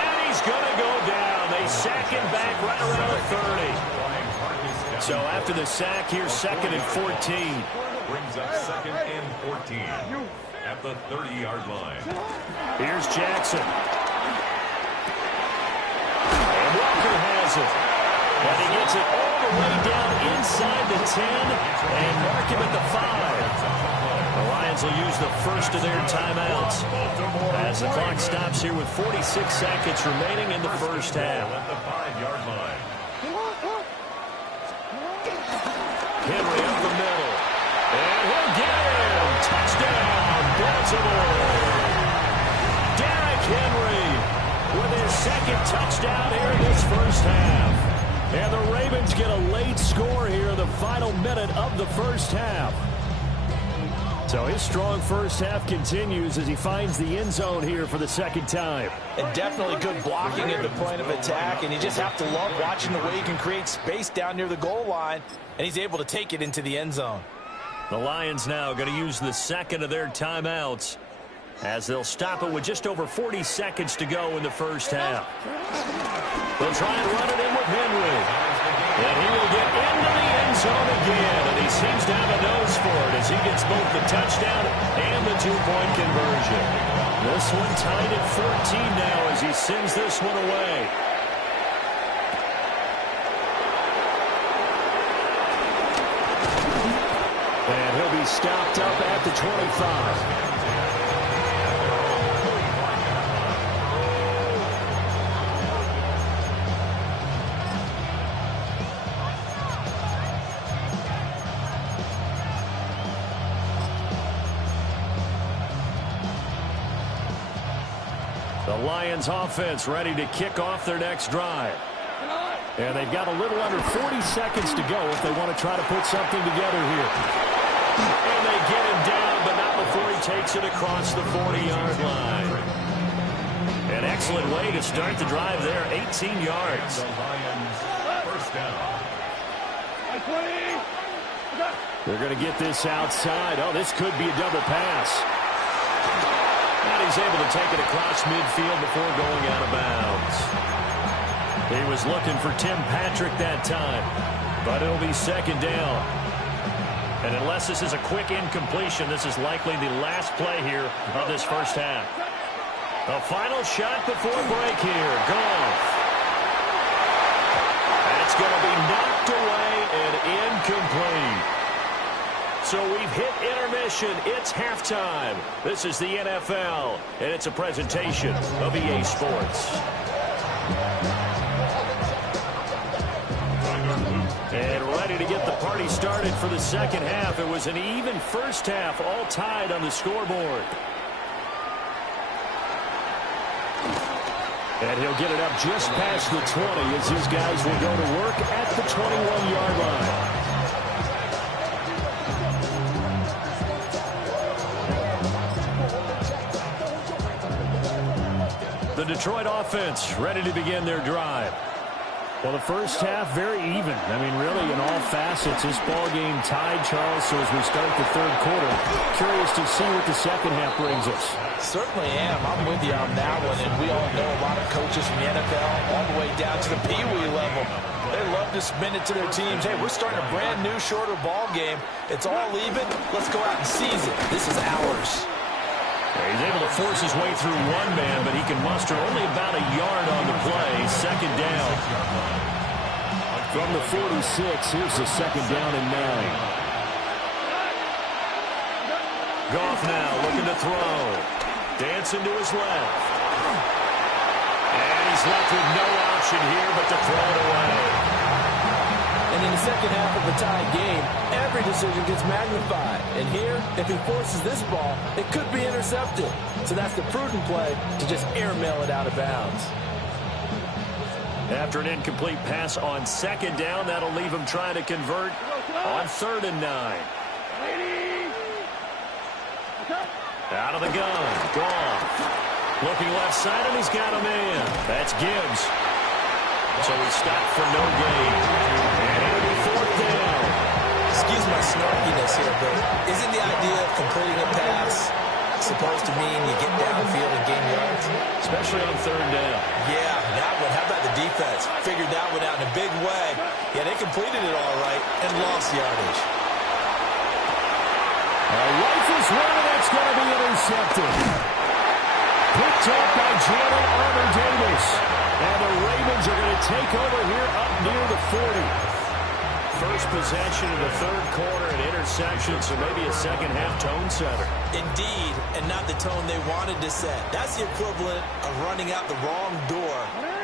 And he's going to go down. They sack him back right around the 30. So after the sack, here's second and 14. Brings up second and 14 at the 30-yard line. Here's Jackson. And Walker has it. And he gets it all the way down inside the 10 and mark him at the 5. The Lions will use the first of their timeouts as the clock stops here with 46 seconds remaining in the first half. At the 5-yard line. Henry up the middle. And he'll get him. Touchdown, Baltimore. Derrick Henry with his second touchdown here in this first half. And the Ravens get a late score here in the final minute of the first half. So his strong first half continues as he finds the end zone here for the second time. And definitely good blocking at the point of attack, and you just have to love watching the way he can create space down near the goal line, and he's able to take it into the end zone. The Lions now going to use the second of their timeouts as they'll stop it with just over 40 seconds to go in the first half. They'll try and run it in with Henry. And he will get into the end zone again. And he seems to have a nose for it as he gets both the touchdown and the two-point conversion. This one tied at 14 now as he sends this one away. And he'll be stopped up at the 25. The Lions offense ready to kick off their next drive. And they've got a little under 40 seconds to go if they want to try to put something together here. And they get him down, but not before he takes it across the 40-yard line. An excellent way to start the drive there, 18 yards. The Lions first down. They're going to get this outside. Oh, this could be a double pass. And he's able to take it across midfield before going out of bounds. He was looking for Tim Patrick that time, but it'll be second down. And unless this is a quick incompletion, this is likely the last play here of this first half. The final shot before break here. Goff. That's going to be knocked away and incomplete. So we've hit intermission. It's halftime. This is the NFL, and it's a presentation of EA Sports. And ready to get the party started for the second half. It was an even first half, all tied on the scoreboard. And he'll get it up just past the 20 as these guys will go to work at the 21-yard line. The Detroit offense ready to begin their drive. Well, the first half, very even. I mean, really, in all facets, this ball game tied, Charles. So as we start the third quarter, curious to see what the second half brings us. Certainly am. I'm with you on that one. And we all know a lot of coaches from the NFL all the way down to the Pee Wee level. They love to spin it to their teams. Hey, we're starting a brand new, shorter ball game. It's all even. Let's go out and seize it. This is ours. He's able to force his way through one man, but he can muster only about a yard on the play. Second down. From the 46, here's the second down and 9. Goff now looking to throw. Dancing to his left. And he's left with no option here but to throw it away. And in the second half of the tied game, every decision gets magnified. And here, if he forces this ball, it could be intercepted. So that's the prudent play to just airmail it out of bounds. After an incomplete pass on second down, that'll leave him trying to convert on 3rd and 9. Out of the gun. Goff. Looking left side, and he's got a man. That's Gibbs. So he stopped for no gain. And it'll be 4th down. Excuse my snarkiness here, but isn't the idea of completing a pass supposed to mean you get downfield and gain yards? Especially on 3rd down. Yeah, that one. How about the defense? Figured that one out in a big way. Yeah, they completed it all right and lost yardage. A rifle's running, that's going to be intercepted. Picked up by Jalen Armour-Davis. And the Ravens are going to take over here up near the 40. First possession of the third quarter, an interception, so maybe a second-half tone setter. Indeed, and not the tone they wanted to set. That's the equivalent of running out the wrong door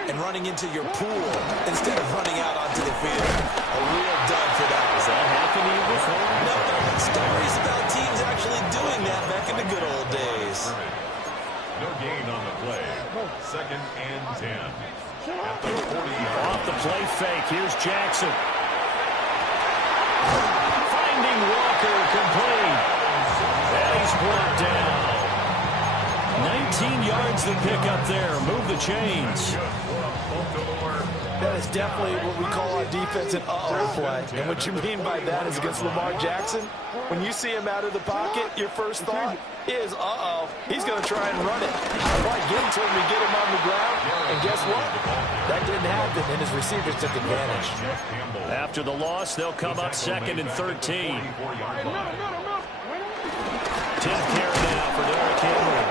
and running into your pool instead of running out onto the field. A real dud for that. Has that happened to you before? No, stories about teams actually doing that back in the good old days. No gain on the play. 2nd and 10. At the 40-yard. Off the play fake, here's Jackson. Finding Walker, complete. And he's brought down. 19 yards to pick up there. Move the chains. That is definitely what we call our defense an uh-oh play. And what you mean by that is against Lamar Jackson, when you see him out of the pocket, your first thought is, uh-oh, he's going to try and run it. How do I get to him to get him on the ground? And guess what? That didn't happen, and his receivers took advantage. After the loss, they'll come up 2nd and 13. 10th carry now for Derrick Henry.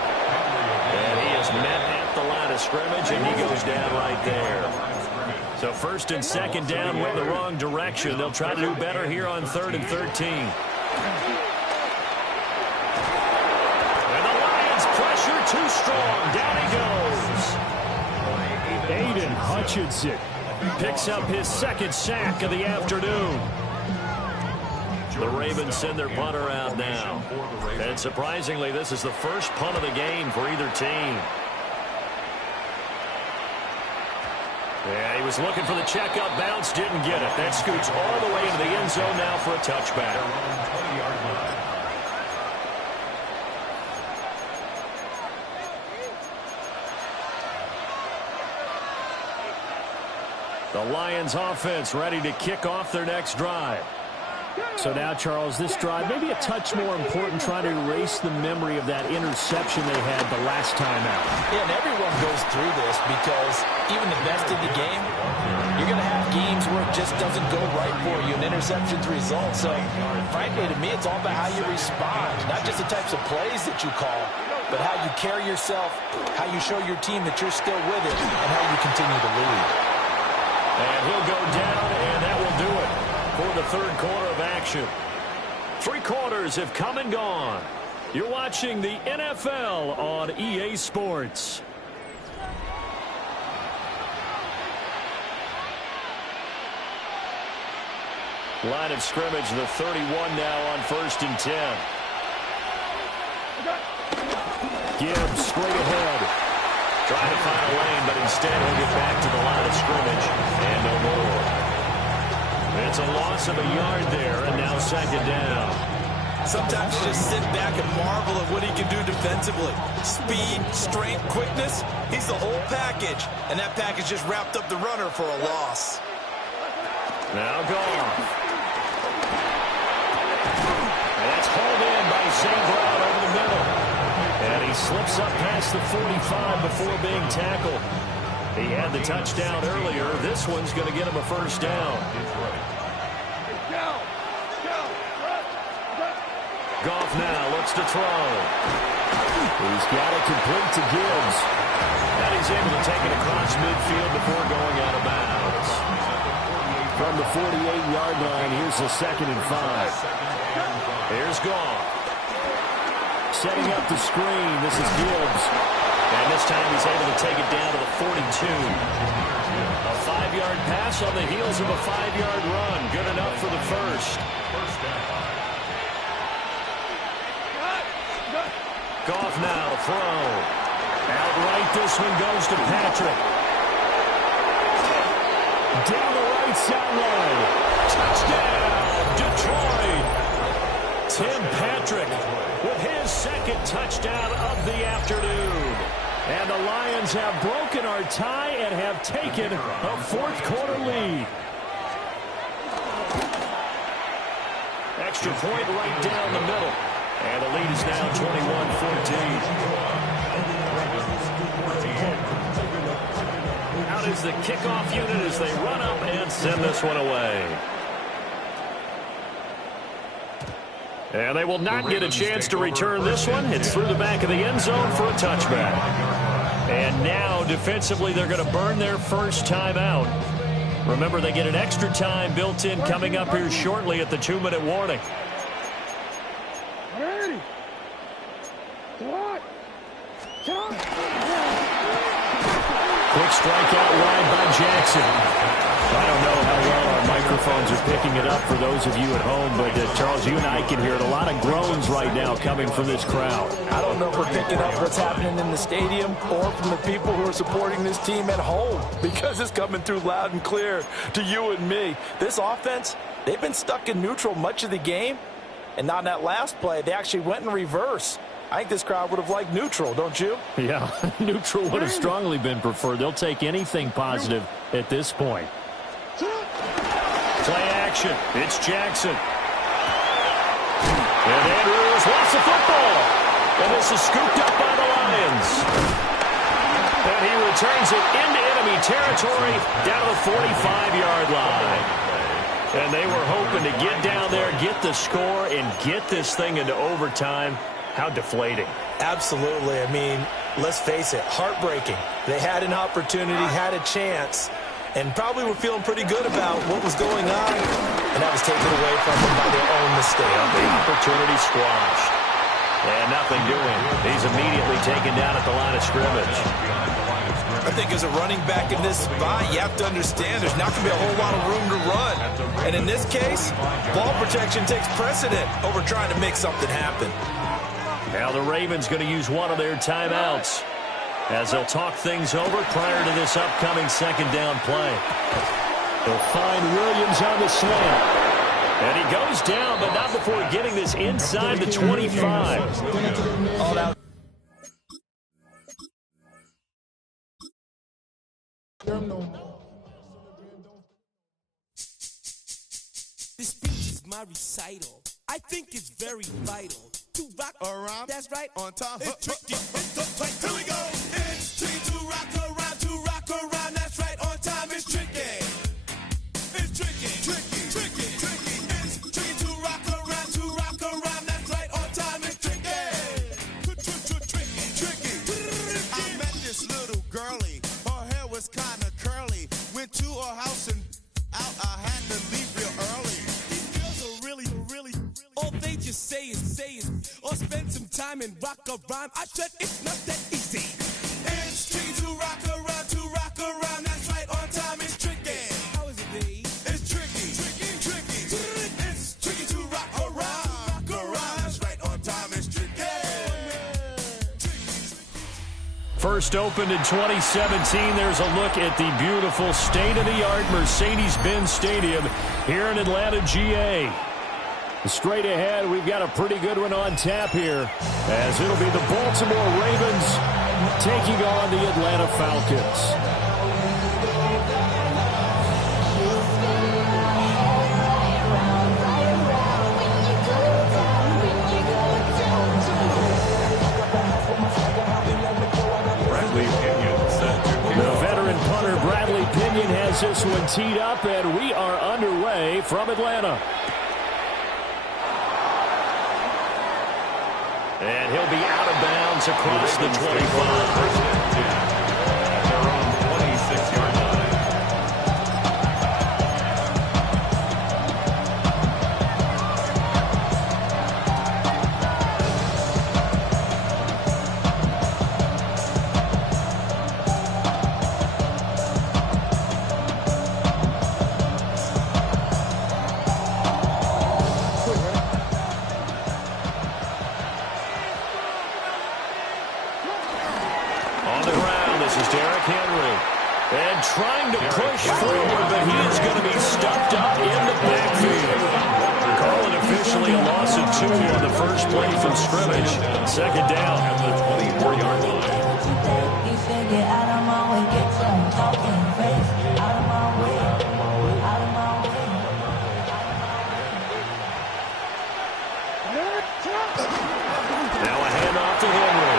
And he is met at the line of scrimmage, and he goes down right there. So 1st and 2nd down went the wrong direction. They'll try to do better here on 3rd and 13. And the Lions pressure too strong. Down he goes. Aiden Hutchinson picks up his 2nd sack of the afternoon. The Ravens send their punter out now. And surprisingly, this is the first punt of the game for either team. Yeah, he was looking for the checkup bounce, didn't get it. That scoots all the way into the end zone now for a touchback. The Lions offense ready to kick off their next drive. So now, Charles, this drive maybe a touch more important, trying to erase the memory of that interception they had the last time out. Yeah, and everyone goes through this because even the best in the game, you're going to have games where it just doesn't go right for you, and interceptions result. So, frankly, to me, it's all about how you respond, not just the types of plays that you call, but how you carry yourself, how you show your team that you're still with it, and how you continue to lead. And he'll go down, and that will do it for the third quarter of action. 3 quarters have come and gone. You're watching the NFL on EA Sports. Line of scrimmage, the 31 now on 1st and 10. Gibbs straight ahead. Trying to find a lane, but instead he'll get back to the line of scrimmage. And no more. It's a loss of a yard there, and now 2nd down. Sometimes you just sit back and marvel at what he can do defensively. Speed, strength, quickness, he's the whole package. And that package just wrapped up the runner for a loss. Now gone. And that's hauled in by St. Brown over the middle. And he slips up past the 45 before being tackled. He had the touchdown earlier. This one's going to get him a 1st down. Goff now looks to throw. He's got it complete to Gibbs. And he's able to take it across midfield before going out of bounds. From the 48-yard line, here's the 2nd and 5. Here's Goff. Setting up the screen, this is Gibbs. And this time he's able to take it down to the 42. A 5-yard pass on the heels of a 5-yard run. Good enough for the 1st. Goff now to throw. Outright, this one goes to Patrick. Down the right sideline. Touchdown, Detroit. Tim Patrick with his 2nd touchdown of the afternoon. And the Lions have broken our tie and have taken a 4th quarter lead. Extra point right down the middle. And the lead is now 21-14. Out is the kickoff unit as they run up and send this one away. And they will not get a chance to return this one. It's through the back of the end zone for a touchback. And now, defensively, they're going to burn their 1st time out. Remember, they get an extra time built in coming up here shortly at the 2-minute warning. Quick strike out wide by Jackson. I don't know how well our microphones are picking it up for those of you at home, but Charles, you and I can hear it. A lot of groans right now coming from this crowd. I don't know if we're picking up what's happening in the stadium or from the people who are supporting this team at home, because it's coming through loud and clear to you and me. This offense, they've been stuck in neutral much of the game, and on that last play, they actually went in reverse. I think this crowd would have liked neutral, don't you? Yeah, neutral would have strongly been preferred. They'll take anything positive at this point. Play action. It's Jackson. And Andrews wants the football. And this is scooped up by the Lions. And he returns it into enemy territory down to the 45-yard line. And they were hoping to get down there, get the score, and get this thing into overtime. How deflating. Absolutely. I mean, let's face it, heartbreaking. They had an opportunity, had a chance, and probably were feeling pretty good about what was going on, and that was taken away from them by their own mistake. The opportunity squashed. And nothing doing. He's immediately taken down at the line of scrimmage. I think as a running back in this spot, you have to understand there's not going to be a whole lot of room to run. And in this case, ball protection takes precedent over trying to make something happen. Now the Ravens going to use one of their timeouts as they'll talk things over prior to this upcoming 2nd down play. They'll find Williams on the slant. And he goes down, but not before getting this inside the 25. All out. This speech is my recital. I think it's very vital to rock around. That's right, on time. It's tricky, it's so tight. Here we go. It's tricky to rock around, to rock around. That's right, on time. It's tricky. It's tricky, tricky, tricky, tricky. It's tricky to rock around, to rock around. That's right, on time. It's tricky. Tricky, tricky. I met this little girlie. Her hair was kind of curly. Went to her house and out. I had to leave real early. These girls are really, all they just say is, or spend some time and rock a rhyme. I said it's not that easy. It's tricky to rock around. That's right, on time. It's tricky. How is it, babe? It's tricky, tricky, tricky. It's tricky to rock around. That's right, on time. It's tricky. First opened in 2017. There's a look at the beautiful state-of-the-art Mercedes-Benz Stadium here in Atlanta, GA. Straight ahead, we've got a pretty good one on tap here, as it'll be the Baltimore Ravens taking on the Atlanta Falcons. The veteran punter Bradley Pinion has this one teed up, and we are underway from Atlanta. And he'll be out of bounds across the 25. First and 10. At their own 26-yard line. And trying to push forward, but he is going to be stuffed up in the backfield. Call it officially a loss of 2 on the first play from scrimmage. Second down at the 24-yard line. He said, get out of my way, get some talking face. Out of my way, out of my way. Now a handoff to Henry.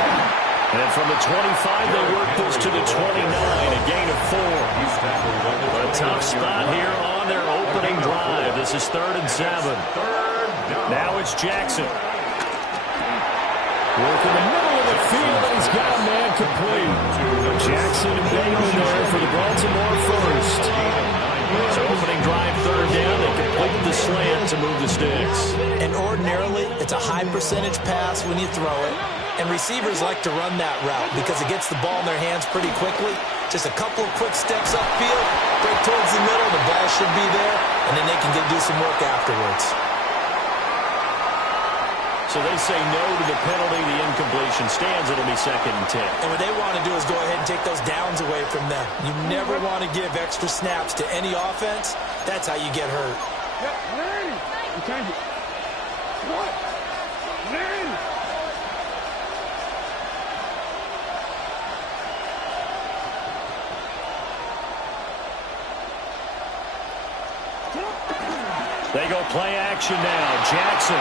And from the 25, they work this to the 29, a gain of 4. A tough spot here on their opening drive. This is 3rd and 7. Now it's Jackson. Work in the middle of the field, and he's got a man complete. Jackson and Bateman there for the Baltimore first. So opening drive, 3rd down. They complete the slant to move the sticks. And ordinarily, it's a high percentage pass when you throw it. And receivers like to run that route because it gets the ball in their hands pretty quickly. Just a couple of quick steps upfield, break towards the middle, the ball should be there, and then they can do some work afterwards. So they say no to the penalty. The incompletion stands. It'll be 2nd and 10. And what they want to do is go ahead and take those downs away from them. You never want to give extra snaps to any offense. That's how you get hurt. You change it. What? They go play action now. Jackson.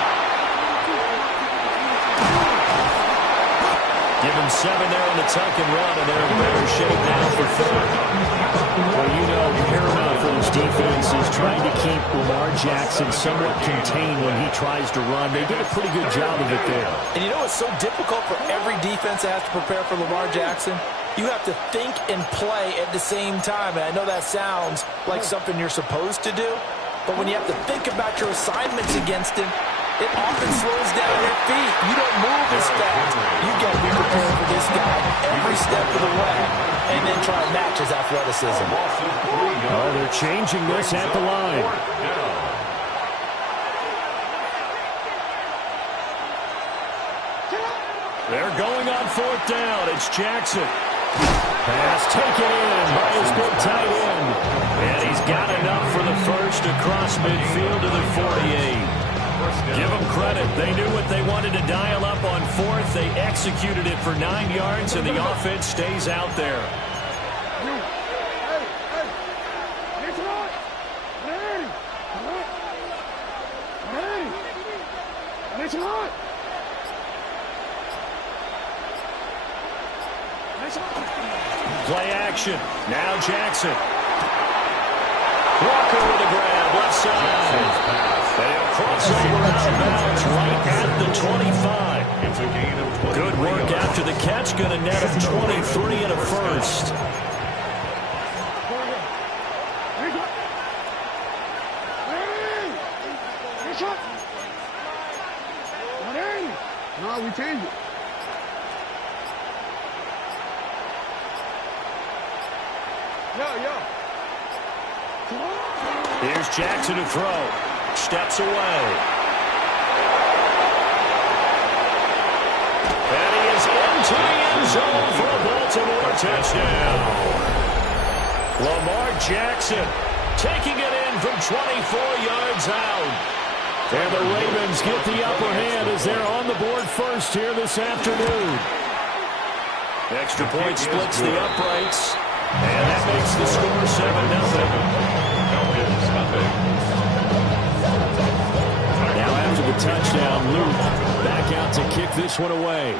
Give him 7 there on the tuck and run, and they're in better shape now for 3rd. Well, you know, paramount for this defense is trying to keep Lamar Jackson somewhat contained when he tries to run. They did a pretty good job of it there. And you know it's so difficult for every defense that has to prepare for Lamar Jackson? You have to think and play at the same time. And I know that sounds like something you're supposed to do, but when you have to think about your assignments against him, it often slows down your feet. You don't move as fast. You got to be prepared for this guy every step of the way and then try to match his athleticism. Oh, they're changing this at the line. They're going on 4th down. It's Jackson. Pass taken in by his big tight end. And he's got enough for the first across midfield to the 48. Give them credit. They knew what they wanted to dial up on 4th. They executed it for 9 yards, and the offense stays out there. action. Now Jackson. Walker with a grab, left side. And he'll cross over out of bounds right at the 25. It's a gain of 20. Good work after the catch. Going to net him 23 and a first. No, we changed it. Yo. Here's Jackson to throw. Steps away. And he is into the end zone for a Baltimore touchdown. Lamar Jackson taking it in from 24 yards out. And the Ravens get the upper hand as they're on the board first here this afternoon. Extra point splits the uprights. And that makes the score 7-0. Now after the touchdown, Luke back out to kick this one away.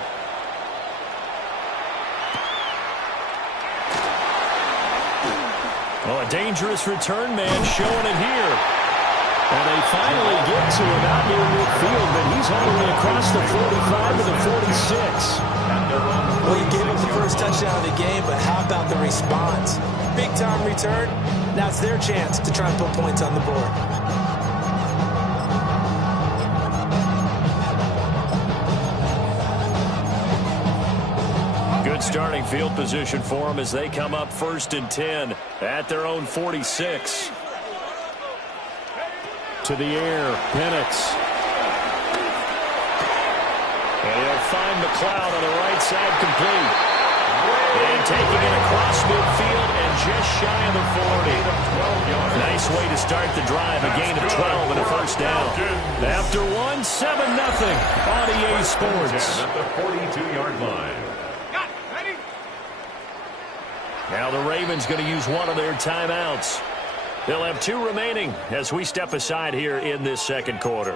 Oh, a dangerous return man showing it here. And they finally get to him out near midfield, but he's all the way across the 45 to the 46. Well, he gave up the first touchdown of the game, but how about the response? Big-time return. Now it's their chance to try and put points on the board. Good starting field position for them as they come up 1st and 10 at their own 46. To the air, Penix. And he'll find McLeod on the right side complete. And taking it across midfield and just shy of the 40. Nice way to start the drive, a gain of 12 and a first down. After one, 7-0 on EA Sports. At the 42-yard line. Now the Ravens going to use one of their timeouts. They'll have 2 remaining as we step aside here in this second quarter.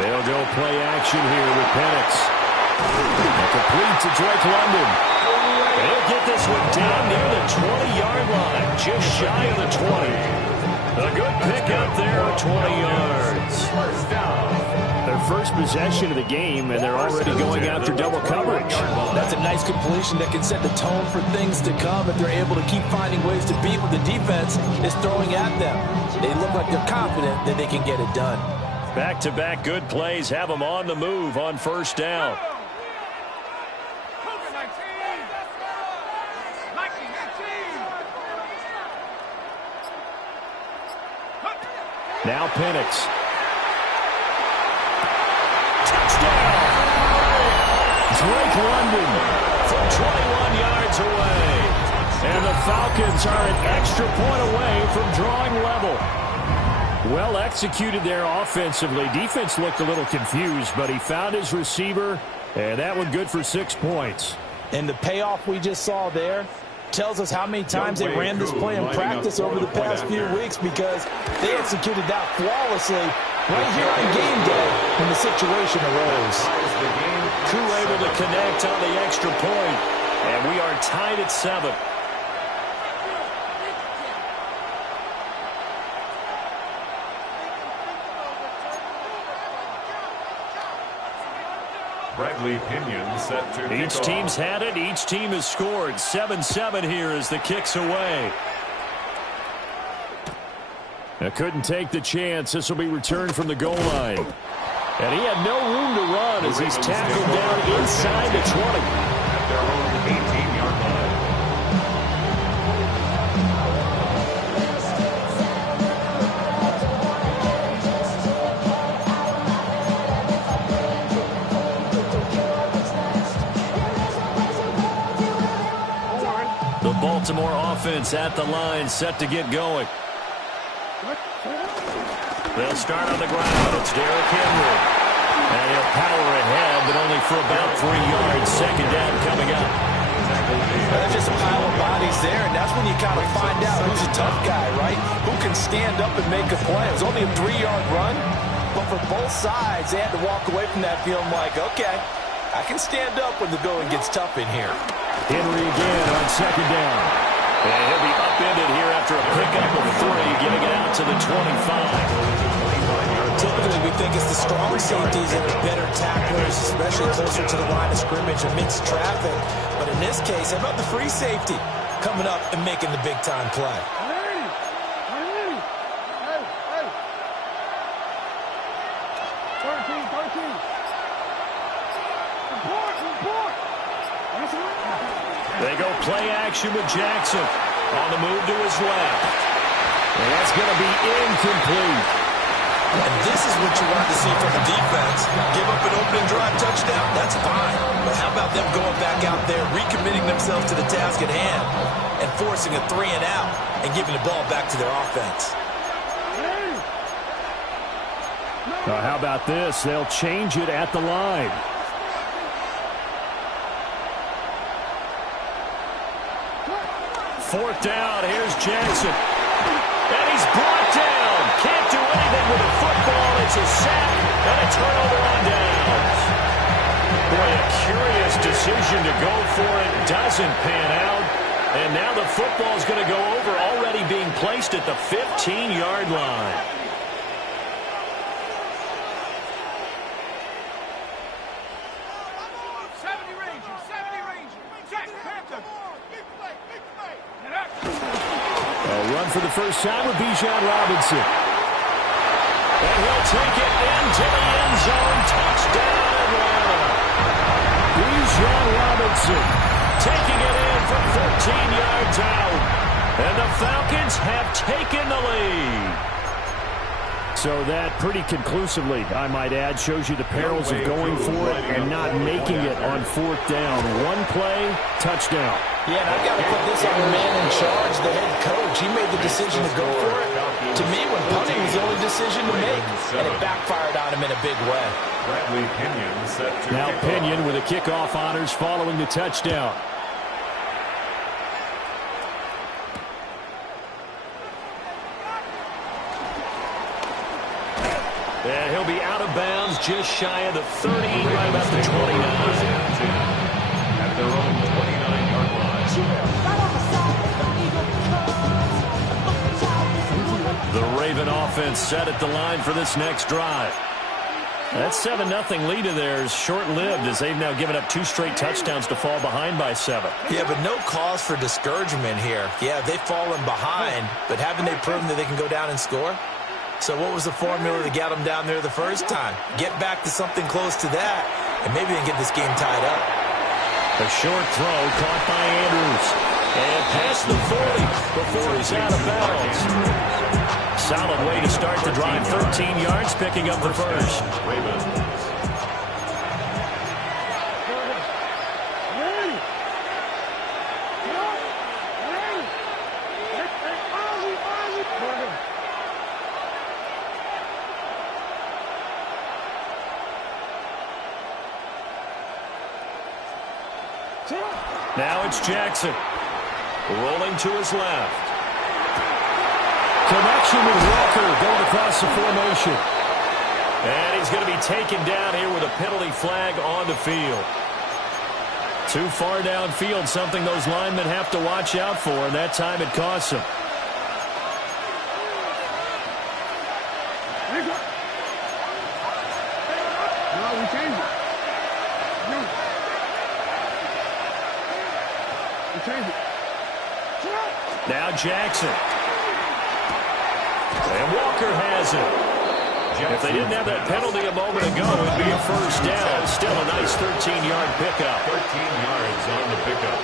They'll go play action here with Penix. Complete to Drake London. He'll get this one down near the 20-yard line, just shy of the 20. A good pick up there, 20 yards. Their first possession of the game, and they're already going after double coverage. That's a nice completion that can set the tone for things to come if they're able to keep finding ways to beat what the defense is throwing at them. They look like they're confident that they can get it done. Back-to-back good plays have them on the move on first down. Now Penix. Touchdown! Drake London from 21 yards away. And the Falcons are an extra point away from drawing level. Well executed there offensively. Defense looked a little confused, but he found his receiver, and that one good for 6 points. And the payoff we just saw there tells us how many times they ran this play in practice over the past few weeks, because they executed that flawlessly right here on game day when the situation arose. Crew able to connect on the extra point, and we are tied at 7. Bradley Pinion set to Each team's had it. Each team has scored. 7-7 here as the kick's away. Couldn't take the chance. This will be returned from the goal line. And he had no room to run as he's tackled down inside the 20. At their own 18-yard line. The Baltimore offense at the line, set to get going. They'll start on the ground. It's Derrick Henry. And he'll power ahead, but only for about 3 yards. Second down coming up. There's just a pile of bodies there, and that's when you kind of find out who's a tough guy, right? Who can stand up and make a play. It was only a 3-yard run, but for both sides, they had to walk away from that feeling like, okay, I can stand up when the going gets tough in here. Henry again on second down. And he'll be upended here after a pickup of 3, getting it out to the 25. Typically, we think it's the stronger safeties that are better tacklers, especially closer to the line of scrimmage amidst traffic. But in this case, how about the free safety coming up and making the big-time play? They go play action with Jackson on the move to his left. And that's going to be incomplete. And this is what you want to see from the defense. Give up an opening drive touchdown, that's fine. But how about them going back out there, recommitting themselves to the task at hand, and forcing a 3-and-out and giving the ball back to their offense? How about this? They'll change it at the line. Fourth down, here's Jackson. And he's brought down. Can't do anything with the football. It's a sack and a turnover on downs. Boy, a curious decision to go for it. Doesn't pan out. And now the football's going to go over, already being placed at the 15-yard line. For the first time with Bijan Robinson. And he'll take it into the end zone. Touchdown, Atlanta. Bijan Robinson taking it in from 13 yards out. And the Falcons have taken the lead. So that pretty conclusively, I might add, shows you the perils of going for it and not making it on fourth down. One play, touchdown. Yeah, and I've got to put this on the man in charge, the head coach. He made the decision to go for it. To me, when punting was the only decision to make, and it backfired on him in a big way. Now Pinion with the kickoff honors following the touchdown. And he'll be out of bounds just shy of the 30, right about the 29. At their own 29-yard line. The Raven offense set at the line for this next drive. That 7-0 lead of theirs short-lived as they've now given up 2 straight touchdowns to fall behind by 7. Yeah, but no cause for discouragement here. Yeah, they've fallen behind, but haven't they proven that they can go down and score? So what was the formula that got them down there the first time? Get back to something close to that, and maybe they can get this game tied up. A short throw caught by Andrews. And past the 40 before he's out of bounds. Solid way to start the drive. 13 yards, picking up the first. Now it's Jackson. Rolling to his left. Connection with Walker going across the formation. And he's going to be taken down here with a penalty flag on the field. Too far downfield, something those linemen have to watch out for, and that time it costs them. Now Jackson. And Walker has it. If they didn't have that penalty a moment ago, it would be a first down. Still a nice 13-yard pickup. 13 yards on the pickup.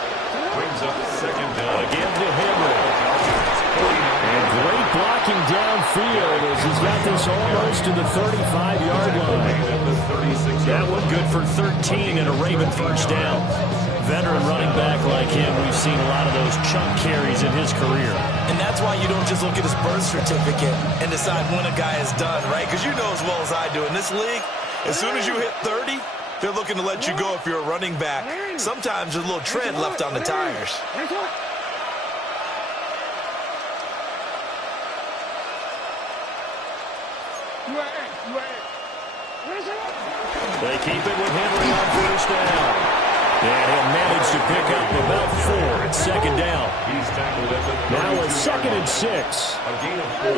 Brings up second down. Again to Henry. And great blocking downfield as he's got this almost to the 35-yard line. That one good for 13 and a Raven first down. Veteran running back like him, we've seen a lot of those chunk carries in his career. And that's why you don't just look at his birth certificate and decide when a guy is done, right? Because you know as well as I do, in this league, As soon as you hit 30, they're looking to let you go if you're a running back. Sometimes there's a little tread left on the tires. They keep it with Henry on first down. And he'll manage to pick up about 4 at second down. He's tackled at the 32. Now a 2nd and 6. A gain of 4.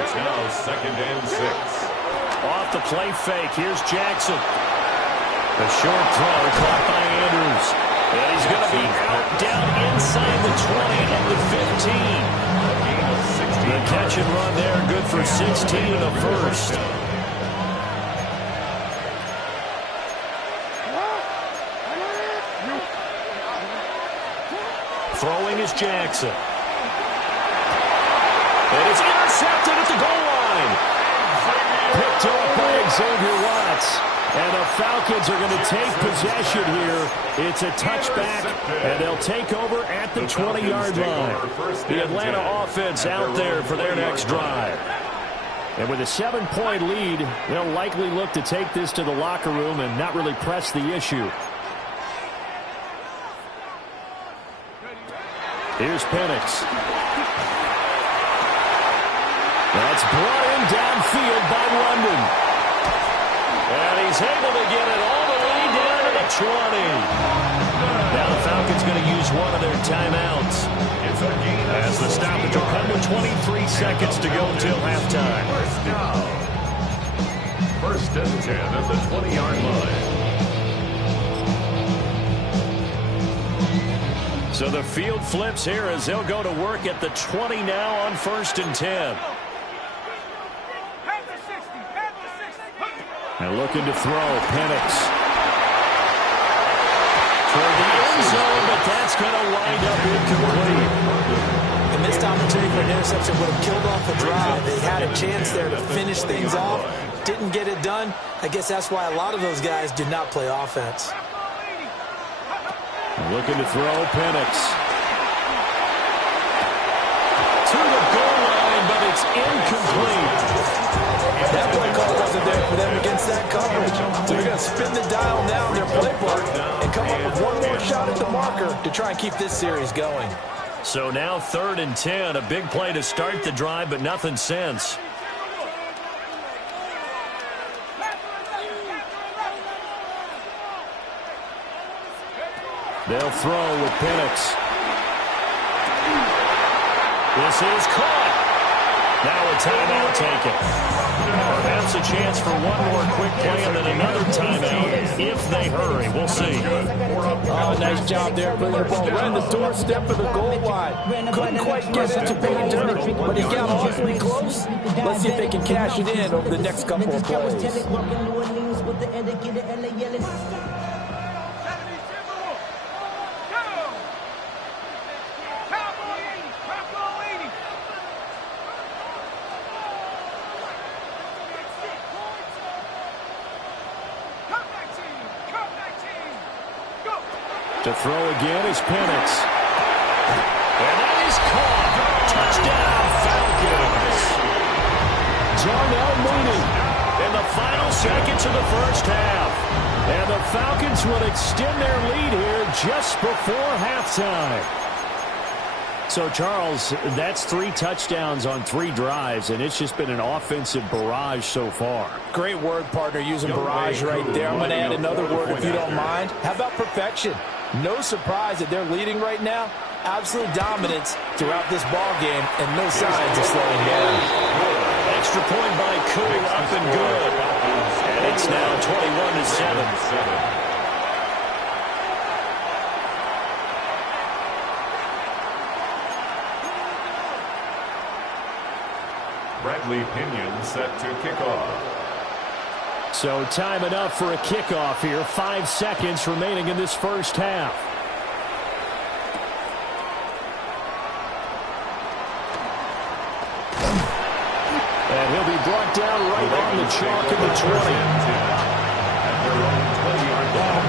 It's now 2nd and 6. Off the play fake. Here's Jackson. The short throw caught by Andrews. And he's going to be out down inside the 20 and the 15. A gain of 16. The catch and run there, good for 16 and a first. Throwing is Jackson. And it's intercepted at the goal line. Picked up by Xavier Watts. And the Falcons are going to take possession here. It's a touchback, and they'll take over at the 20-yard line. The Atlanta offense out there for their next drive. And with a 7-point lead, they'll likely look to take this to the locker room and not really press the issue. Here's Penix. That's brought in downfield by London. And he's able to get it all the way down to the 20. Now the Falcons going to use one of their timeouts. As the stoppage will come with 23 seconds to go until halftime. First and 10 at the 20-yard line. So the field flips here as they'll go to work at the 20 now on 1st and 10. And looking to throw, Penix. Toward the end zone, but that's going to wind up incomplete. The missed opportunity for an interception would have killed off the drive. They had a chance there to finish things off. Didn't get it done. I guess that's why a lot of those guys did not play offense. Looking to throw, Penix. To the goal line, but it's incomplete. That play call wasn't there for them against that coverage. So they're going to spin the dial now in their playbook and come up with one more shot at the marker to try and keep this series going. So now 3rd and 10, a big play to start the drive, but nothing since. They'll throw with Penix. This is caught. Now a timeout taken. Perhaps a chance for one more quick play and then another timeout if they hurry. We'll see. Oh, nice job there putting the ball right on the doorstep of the goal line. Couldn't quite get it to pay dirt, but he got awfully close. Let's see if they can cash it in over the next couple of plays. To throw again is Penix. And that is caught. Touchdown, Falcons. Darnell Mooney in the final seconds of the first half. And the Falcons will extend their lead here just before halftime. So, Charles, that's 3 touchdowns on 3 drives, and it's just been an offensive barrage so far. Great word, partner, using barrage right there. I'm going to add another word if you don't mind. How about perfection? No surprise that they're leading right now. Absolute dominance throughout this ball game, and no signs of slowing down. Extra point by Koo, up and good. And it's now 21-7. Bradley Pinion set to kick off. So time enough for a kickoff here. 5 seconds remaining in this first half. And he'll be brought down right on the chalk of the 20. At their own 20-yard line.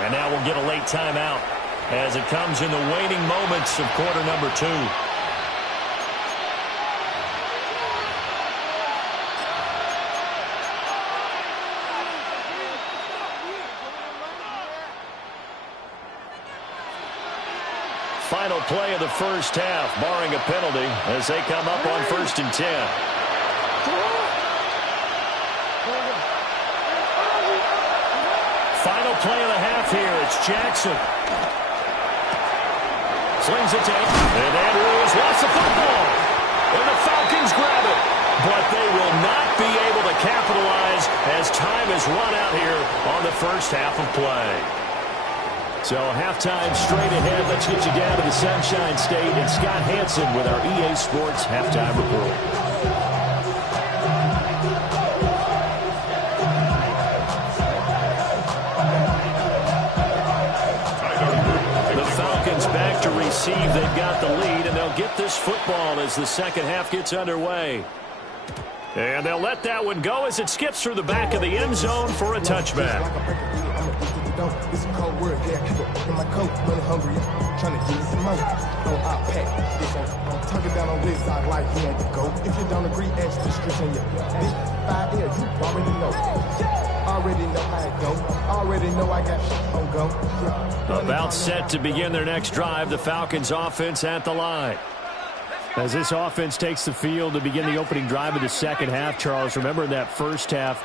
And now we'll get a late timeout as it comes in the waning moments of quarter number 2. Final play of the first half, barring a penalty, as they come up on 1st and 10. Final play of the half here. It's Jackson. Slings it to him. And Andrews lost the football. And the Falcons grab it. But they will not be able to capitalize as time has run out here on the first half of play. So halftime straight ahead. Let's get you down to the Sunshine State and Scott Hansen with our EA Sports halftime report. The Falcons back to receive. They've got the lead, and they'll get this football as the second half gets underway. And they'll let that one go as it skips through the back of the end zone for a touchback. It's a cold word, yeah. Keep it in my coat, money hungry, trying to get some money. Oh, I'll pack this on. Talking down on this side like he had to go. If you don't agree, ask the streets on your big 5 years, you already know. Already know how it go. Already know I got shit on go. Yeah. About set to begin their next drive, the Falcons offense at the line. As this offense takes the field to begin the opening drive of the second half, Charles, remember in that first half,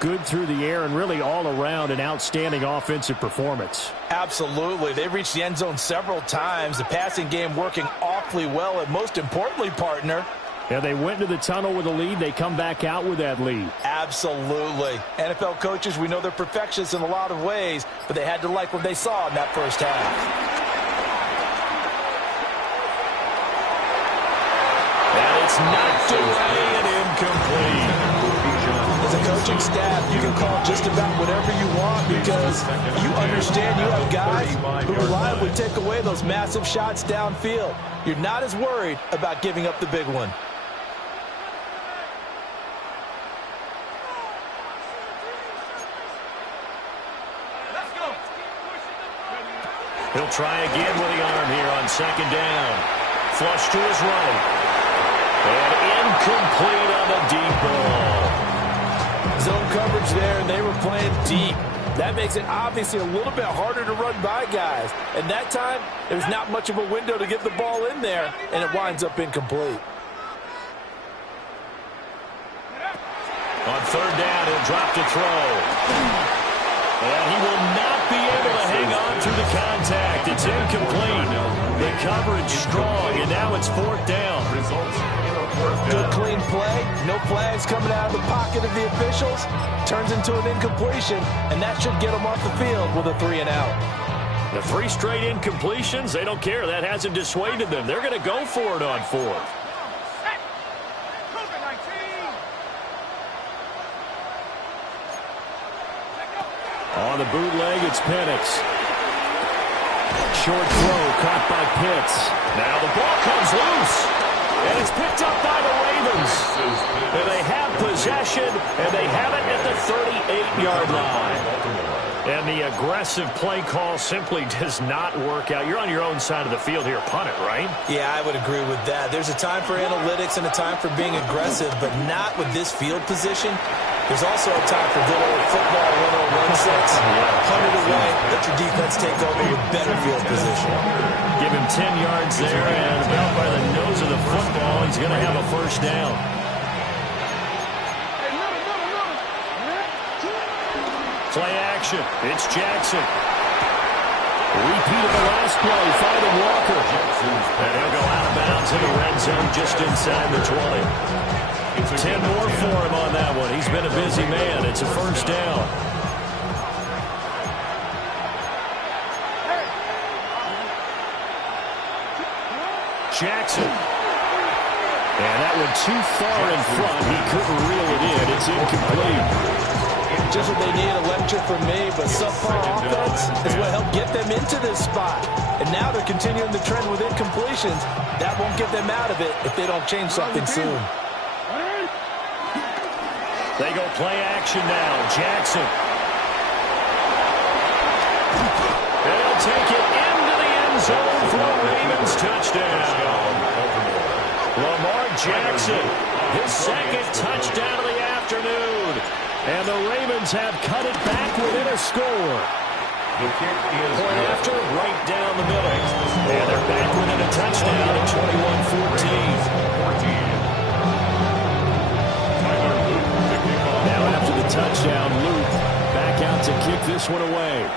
good through the air and really all around an outstanding offensive performance. Absolutely. They've reached the end zone several times. The passing game working awfully well, and most importantly, partner, yeah, they went into the tunnel with a lead. They come back out with that lead. Absolutely. NFL coaches, we know they're perfectionists in a lot of ways, but they had to like what they saw in that first half. And it's knocked away and incomplete. As a coaching staff, you can call just about whatever you want because you understand you have guys who reliably take away those massive shots downfield. You're not as worried about giving up the big one. He'll try again with the arm here on second down. Flush to his right. And incomplete on the deep ball. Zone coverage there, and they were playing deep. That makes it obviously a little bit harder to run by guys. And that time, there's not much of a window to get the ball in there, and it winds up incomplete. On third down, he'll drop to throw. And he will not be able to hang on through the contact. It's incomplete. The coverage strong, and now it's fourth down. Good clean play. No flags coming out of the pocket of the officials. Turns into an incompletion, and that should get them off the field with a 3-and-out. The 3 straight incompletions, they don't care. That hasn't dissuaded them. They're going to go for it on fourth. On the bootleg, it's Penix. Short throw caught by Pitts. Now the ball comes loose. And it's picked up by the Ravens. And they have possession, and they have it at the 38-yard line. And the aggressive play call simply does not work out. You're on your own side of the field here. Punt it, right? Yeah, I would agree with that. There's a time for analytics and a time for being aggressive, but not with this field position. There's also a time for good old football 101 sets. Punt it away. Let your defense take over with better field position. Give him 10 yards there, and about by the nose of the football, he's going to have a first down. Play action. It's Jackson. Repeat of the last play. Finding Walker. And he'll go out of bounds in the red zone just inside the 20. 10 more for him on that one. He's been a busy man. It's a first down. Jackson. And that one too far in front. He couldn't reel it in. It's incomplete. Just what they need, a lecture from me, but subpar offense is what helped get them into this spot. And now they're continuing the trend with incompletions. That won't get them out of it if they don't change something soon. They go play action now. Jackson. It's over for a Ravens touchdown. Lamar Jackson, his second touchdown of the afternoon. And the Ravens have cut it back within a score. The kick is Point after, right down the middle. And they're back within a touchdown at 21-14. Now after the touchdown, Luke back out to kick this one away.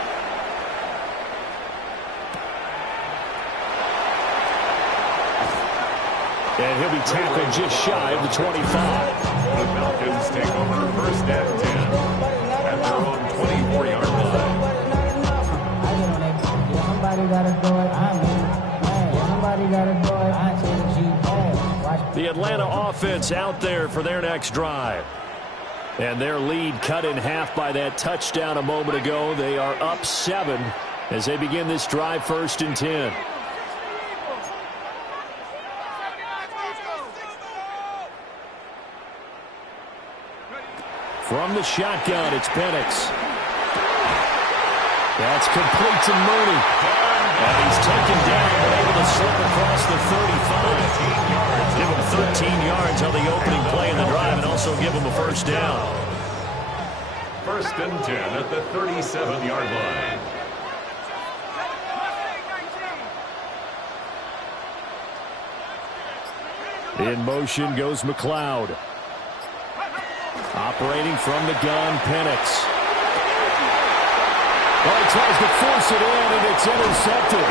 And he'll be tackled just shy of the 25. The Falcons take over first and 10 at their own 24-yard line. Somebody gotta do it, I'm in. Somebody gotta do it, I change you. The Atlanta offense out there for their next drive. And their lead cut in half by that touchdown a moment ago. They are up 7 as they begin this drive, 1st and 10. From the shotgun, it's Penix. That's complete to Mooney. And he's taken down, but able to slip across the 35. Give him 13 yards on the opening play in the drive and also give him a first down. 1st and 10 at the 37-yard line. In motion goes McLeod. Operating from the gun, Penix. Oh, he tries to force it in, and it's intercepted.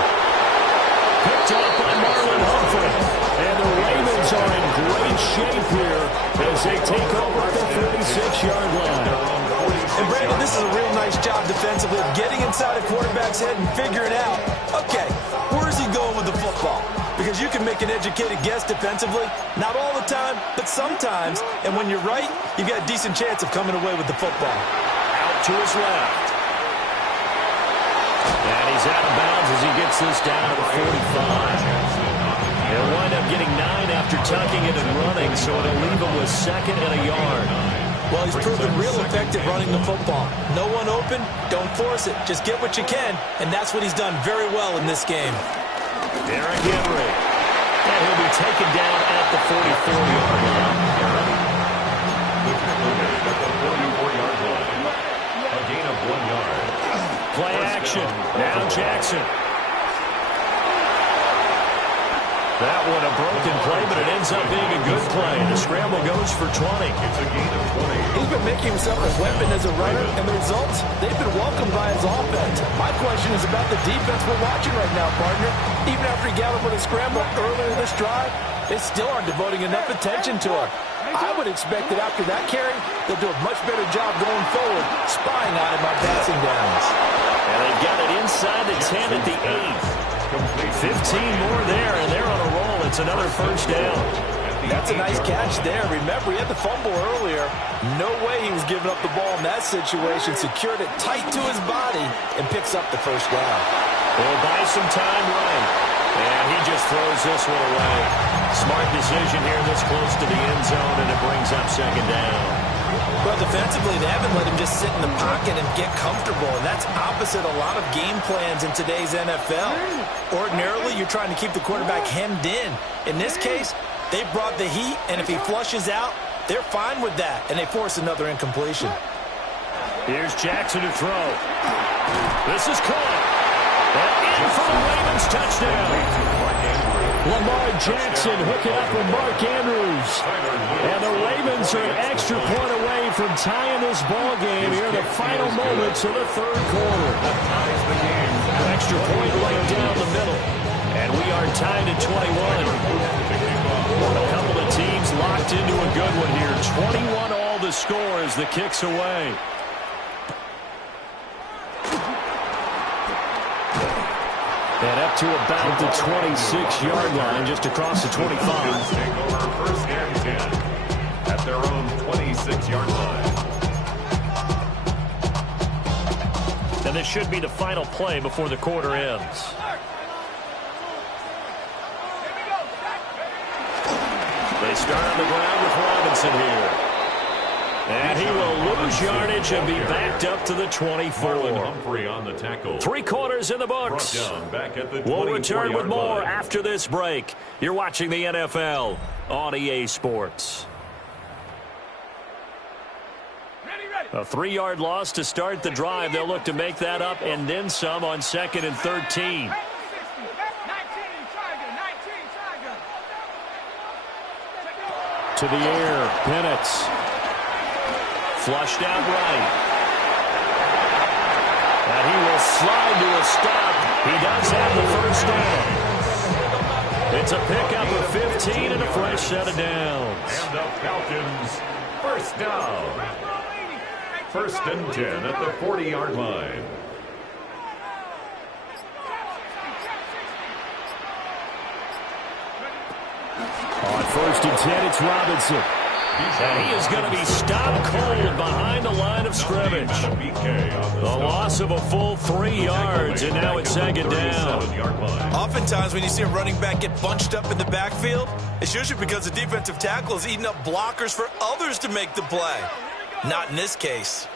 Picked up by Marlon Humphrey. And the Ravens are in great shape here as they take over at the 36-yard line. And Brandon, this is a real nice job defensively of getting inside a quarterback's head and figuring out, okay, where's he going with the football? Because you can make an educated guess defensively, not all the time, but sometimes. And when you're right, you've got a decent chance of coming away with the football. Out to his left. And he's out of bounds as he gets this down to the 45. He'll wind up getting 9 after tucking it and running, so it'll leave him with 2nd and a yard. Well, he's proven real effective running the football. No one open, don't force it. Just get what you can, and that's what he's done very well in this game. Derrick Henry. And he'll be taken down at the 44-yard line. At the 44-yard line. A gain of 1 yard. Play action. Now Jackson. That one a broken play, but it ends up being a good play. The scramble goes for 20. It's a gain of 20. He's been making himself a weapon as a runner, and the results, they've been welcomed by his offense. My question is about the defense we're watching right now, partner. Even after he got him with a scramble earlier in this drive, they still aren't devoting enough attention to him. I would expect that after that carry, they'll do a much better job going forward, spying on him on passing downs. And they've got it inside the 10 at the 8. 15 more there, and they're on a roll. It's another first down. That's a nice catch there. Remember, he had the fumble earlier. No way he was giving up the ball in that situation. Secured it tight to his body and picks up the first down. They'll buy some time right. And he just throws this one away. Smart decision here this close to the end zone, and it brings up 2nd down. Well, defensively, they haven't let him just sit in the pocket and get comfortable, and that's opposite a lot of game plans in today's NFL. Ordinarily, you're trying to keep the quarterback hemmed in. In this case, they brought the heat, and if he flushes out, they're fine with that, and they force another incompletion. Here's Jackson to throw. This is caught. And in for the Ravens touchdown. Lamar Jackson hooking up with Mark Andrews. And the Ravens are an extra point away from tying this ball game here in the final moments of the 3rd quarter. Extra point right down the middle. And we are tied at 21. A couple of teams locked into a good one here. 21 all the score as the kick's away. And up to about the 26-yard line, just across the 25. Take over 1st and 10 at their own 26-yard line. And this should be the final play before the quarter ends. They start on the ground with Robinson here. And he will lose yardage and be backed up to the 24. Humphrey on the tackle. 3 quarters in the books. Back at the We'll return with more line. after this break. You're watching the NFL on EA Sports. A 3-yard loss to start the drive. They'll look to make that up and then some on 2nd and 13. To the air, Penix. Flushed out right. And he will slide to a stop. He does have the first down. It's a pickup of 15 and a fresh set of downs. And the Falcons, first down. 1st and 10 at the 40-yard line. On 1st and 10, it's Robinson. And he is going to be stopped cold behind the line of scrimmage. The loss of a full 3 yards, and now it's 2nd down. Oftentimes when you see a running back get bunched up in the backfield, it's usually because the defensive tackle is eating up blockers for others to make the play. Not in this case.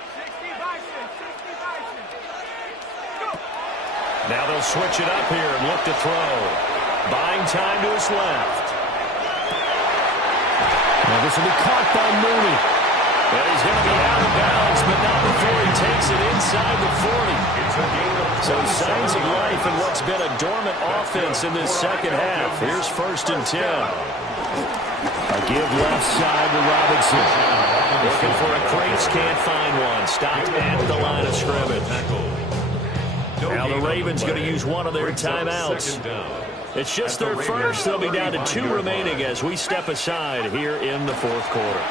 Now they'll switch it up here and look to throw. Buying time to his left. Now this will be caught by Mooney. And he's going to be out of bounds, but not before he takes it inside the 40. So signs of life in what's been a dormant offense in this second half. Here's 1st and 10. A give left side to Robinson. Looking for a crease, can't find one. Stopped at the line of scrimmage. Now the Ravens going to use one of their timeouts. It's just their first. They'll be down to 2 remaining as we step aside here in the 4th quarter.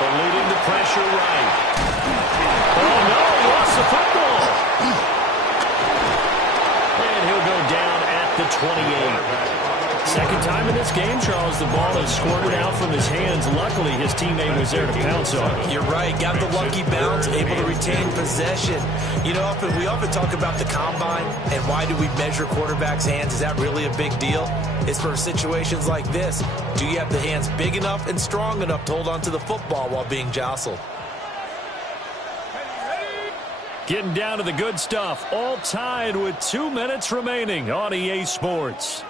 Eluding the pressure right. Oh, no, he lost the football. And he'll go down at the 28. Second time in this game, Charles, the ball has squirted out from his hands. Luckily, his teammate was there to pounce on it. You're right. Got the lucky bounce, able to retain possession. You know, we often talk about the combine and why do we measure quarterbacks' hands. Is that really a big deal? It's for situations like this. Do you have the hands big enough and strong enough to hold on to the football while being jostled? Getting down to the good stuff. All tied with 2 minutes remaining on EA Sports.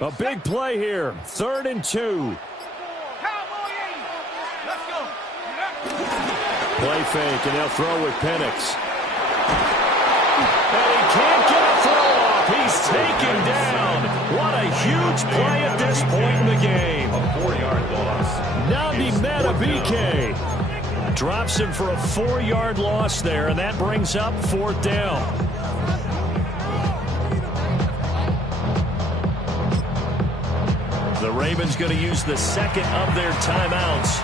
A big play here. 3rd and 2. Play fake, and they'll throw with Penix. And he can't get a throw off. He's taken down. What a huge play at this point in the game. A 4-yard loss. Nandi Matabike Drops him for a 4-yard loss there, and that brings up 4th down. The Ravens going to use the 2nd of their timeouts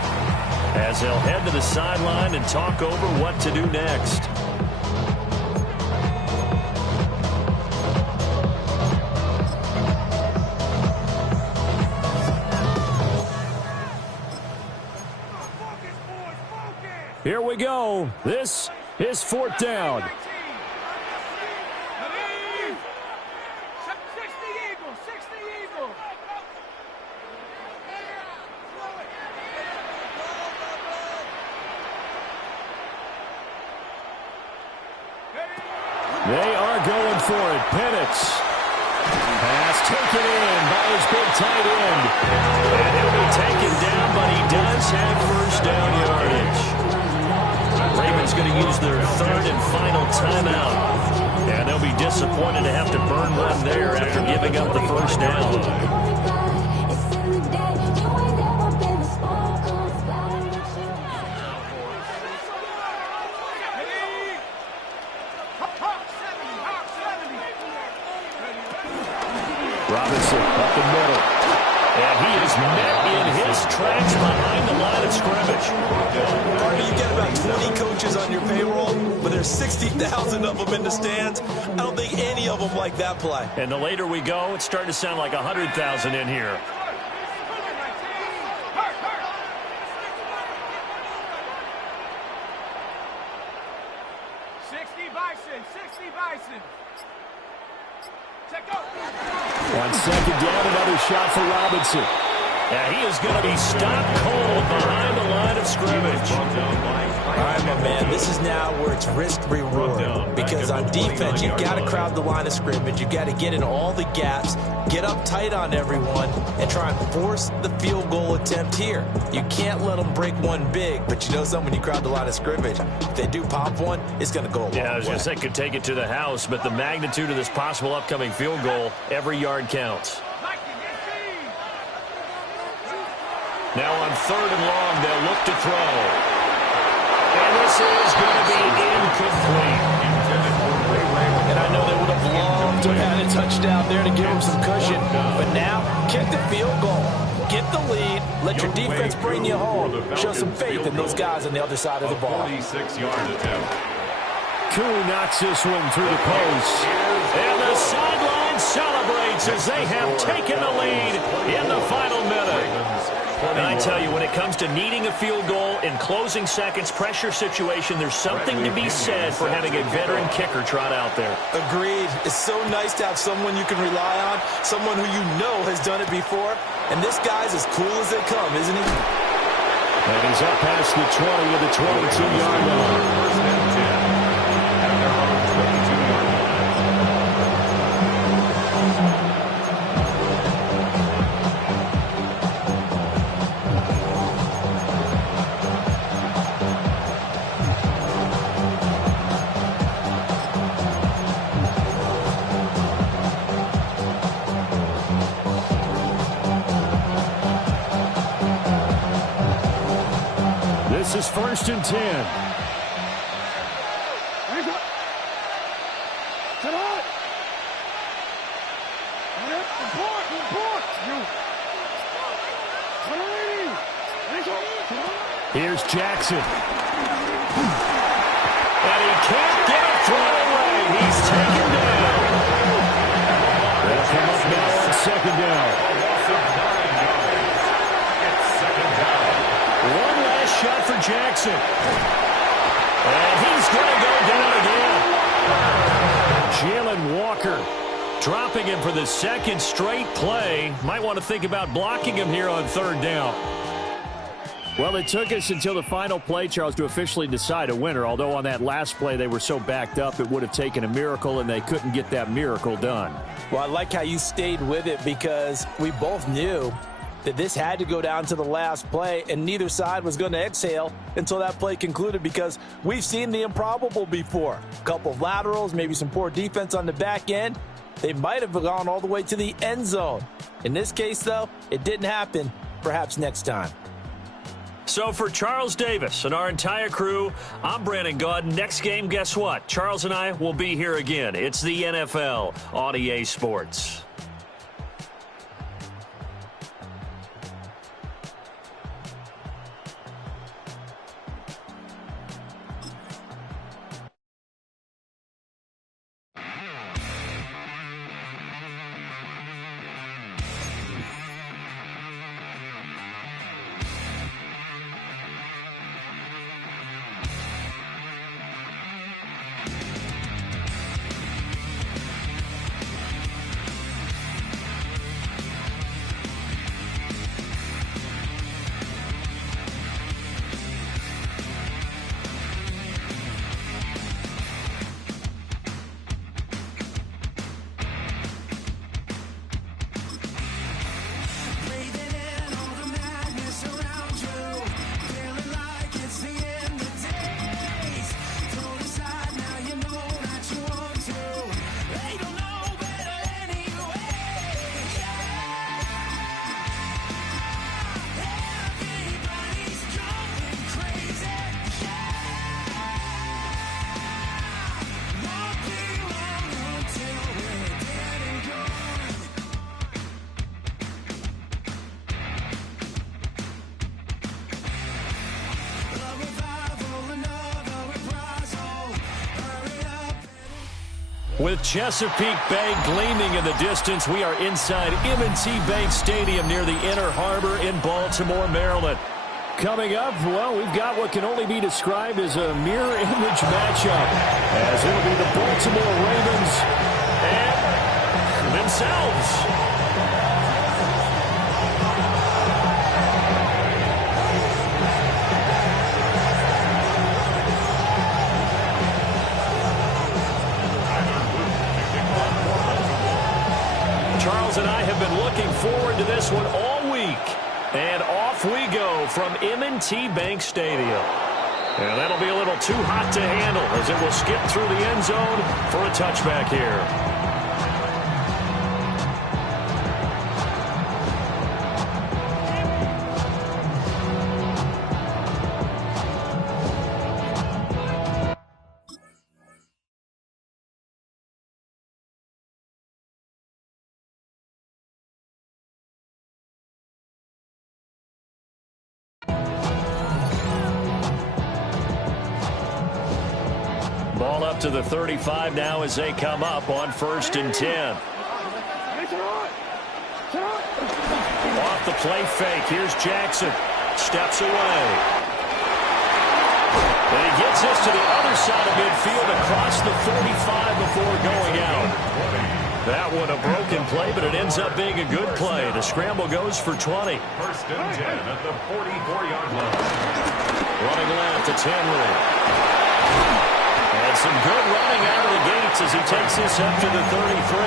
as they'll head to the sideline and talk over what to do next. Here we go. This is 4th down. They are going for it. Penix. Pass taken in by his big tight end. And he'll be taken down, but he does have first down yardage. Ravens going to use their 3rd and final timeout. And they'll be disappointed to have to burn one there after giving up the first down. Robinson up the middle. And he is met in his tracks behind the line of of scrimmage. Harvey, you get about 20 coaches on your payroll, but there's 60,000 of them in the stands. I don't think any of them like that play. And the later we go, it's starting to sound like 100,000 in here. On second down, another shot for Robinson. Yeah, he is going to be stopped cold behind the line of scrimmage. All right, my man, this is now where it's risk-reward. Because on defense, you've got to crowd the line of scrimmage. You've got to get in all the gaps, get up tight on everyone, and try and force the field goal attempt here. You can't let them break one big, but you know something, when you crowd the line of scrimmage, if they do pop one, it's going to go a long way. Yeah, I was going to say could take it to the house, but the magnitude of this possible upcoming field goal, every yard counts. Now on 3rd and long, they'll look to throw. And this is going to be incomplete. And I know they would have loved to have had a touchdown there to give them some cushion. But now, kick the field goal. Get the lead. Let your defense bring you home. Show some faith in those guys on the other side of the ball. 46-yard attempt. Koo knocks this one through the post. And the sideline celebrates as they have taken the lead in the final minute. And I tell you, when it comes to needing a field goal in closing seconds, pressure situation, there's something to be said for having a veteran kicker trot out there. Agreed. It's so nice to have someone you can rely on, someone who you know has done it before. And this guy's as cool as they come, isn't he? And he's up past the 20 to the 22-yard line. First and 10 at their own 22-yard line. This is 1st and 10. Here's Jackson. And he can't get a throw away. He's taken down. They'll come up now on 2nd down. One last shot for Jackson. And he's going to go down again. Jalen Walker dropping him for the 2nd straight play. Might want to think about blocking him here on 3rd down. Well, it took us until the final play, Charles, to officially decide a winner. Although on that last play they were so backed up, it would have taken a miracle, and they couldn't get that miracle done. Well, I like how you stayed with it, because we both knew that this had to go down to the last play, and neither side was going to exhale until that play concluded, because we've seen the improbable before. A couple of laterals, maybe some poor defense on the back end. They might have gone all the way to the end zone. In this case, though, it didn't happen. Perhaps next time. So for Charles Davis and our entire crew, I'm Brandon Gaud. Next game, guess what? Charles and I will be here again. It's the NFL on EA Sports. With Chesapeake Bay gleaming in the distance, we are inside M&T Bank Stadium near the Inner Harbor in Baltimore, Maryland. Coming up, well, we've got what can only be described as a mirror image matchup, as it'll be the Baltimore Ravens and themselves. Charles and I have been looking forward to this one all week. And off we go from M&T Bank Stadium. And that'll be a little too hot to handle as it will skip through the end zone for a touchback here. Ball up to the 35 now as they come up on 1st and 10. Off the play fake. Here's Jackson. Steps away. And he gets this to the other side of midfield across the 45 before going out. That one a broken play, but it ends up being a good play. The scramble goes for 20. 1st and 10 at the 44-yard line. Running left, it's Henry. And some good running out of the gates as he takes this up to the 33.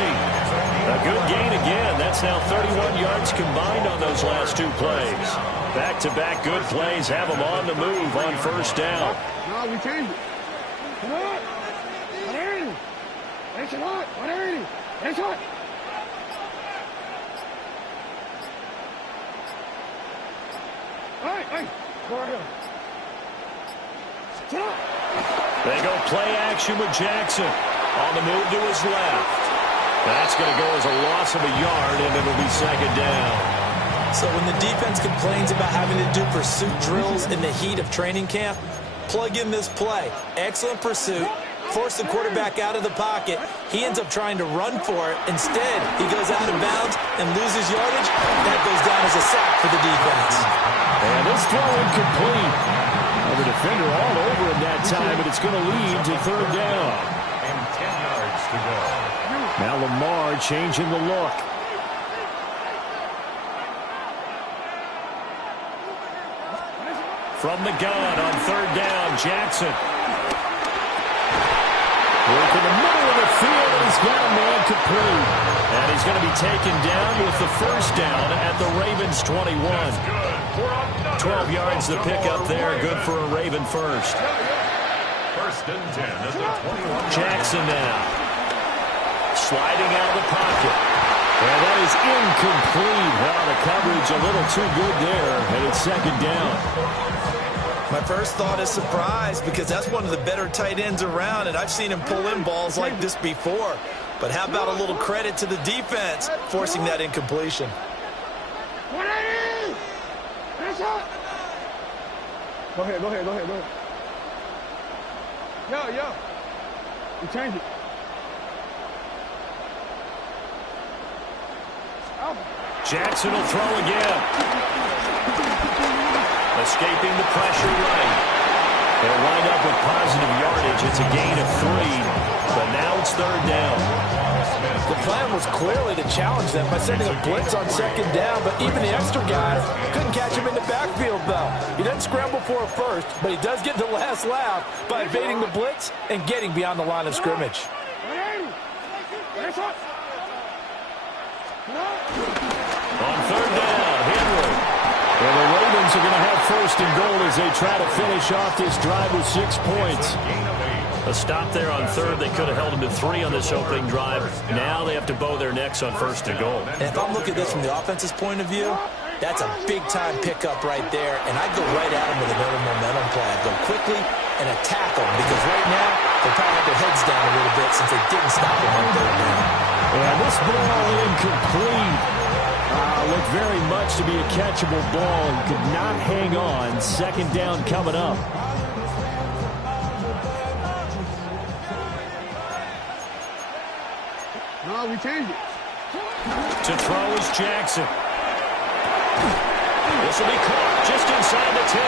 A good gain again. That's now 31 yards combined on those last two plays. Back-to-back good plays have him on the move on 1st down. No, we changed it. Come on. 180. It's hot. 180. It's hot. Hey. Go ahead. They go play action with Jackson. On the move to his left. That's going to go as a loss of a yard, and it'll be 2nd down. So when the defense complains about having to do pursuit drills in the heat of training camp, plug in this play. Excellent pursuit. Force the quarterback out of the pocket. He ends up trying to run for it. Instead, he goes out of bounds and loses yardage. That goes down as a sack for the defense. And this throw incomplete. The defender all over him that time, but it's going to lead to 3rd down. And 10 yards to go. Now Lamar changing the look. From the gun on 3rd down, Jackson. Work in the middle of the field, and he's got a man complete. And he's going to be taken down with the 1st down at the Ravens 21. 12 yards the pickup there. Good for a Raven first. 1st and 10 at the 21. Jackson now. Sliding out of the pocket. And that is incomplete. Well, the coverage a little too good there. And it's 2nd down. My first thought is surprise because that's one of the better tight ends around, and I've seen him pull in balls like this before. But how about a little credit to the defense forcing that incompletion? 180. It's hot. Go ahead. Yo. We change it. Jackson will throw again. Escaping the pressure right. They'll wind up with positive yardage. It's a gain of 3, but now it's 3rd down. The plan was clearly to challenge them by sending a blitz on 2nd down, but even the extra guy couldn't catch him in the backfield, though. He doesn't scramble for a first, but he does get the last laugh by evading the blitz and getting beyond the line of scrimmage. On 3rd down, Henry. Well, the Ravens are going to have 1st and goal as they try to finish off this drive with 6 points. A stop there on 3rd. They could have held them to 3 on this opening drive. Now they have to bow their necks on 1st and goal. And if I'm looking at this from the offense's point of view, that's a big-time pickup right there, and I'd go right at him with another momentum play. I'd go quickly and attack them because right now they probably have their heads down a little bit since they didn't stop him on 3rd down. And this ball incomplete. Looked very much to be a catchable ball. He could not hang on. 2nd down coming up. No, we changed it. To throw is Jackson. This will be caught just inside the 10.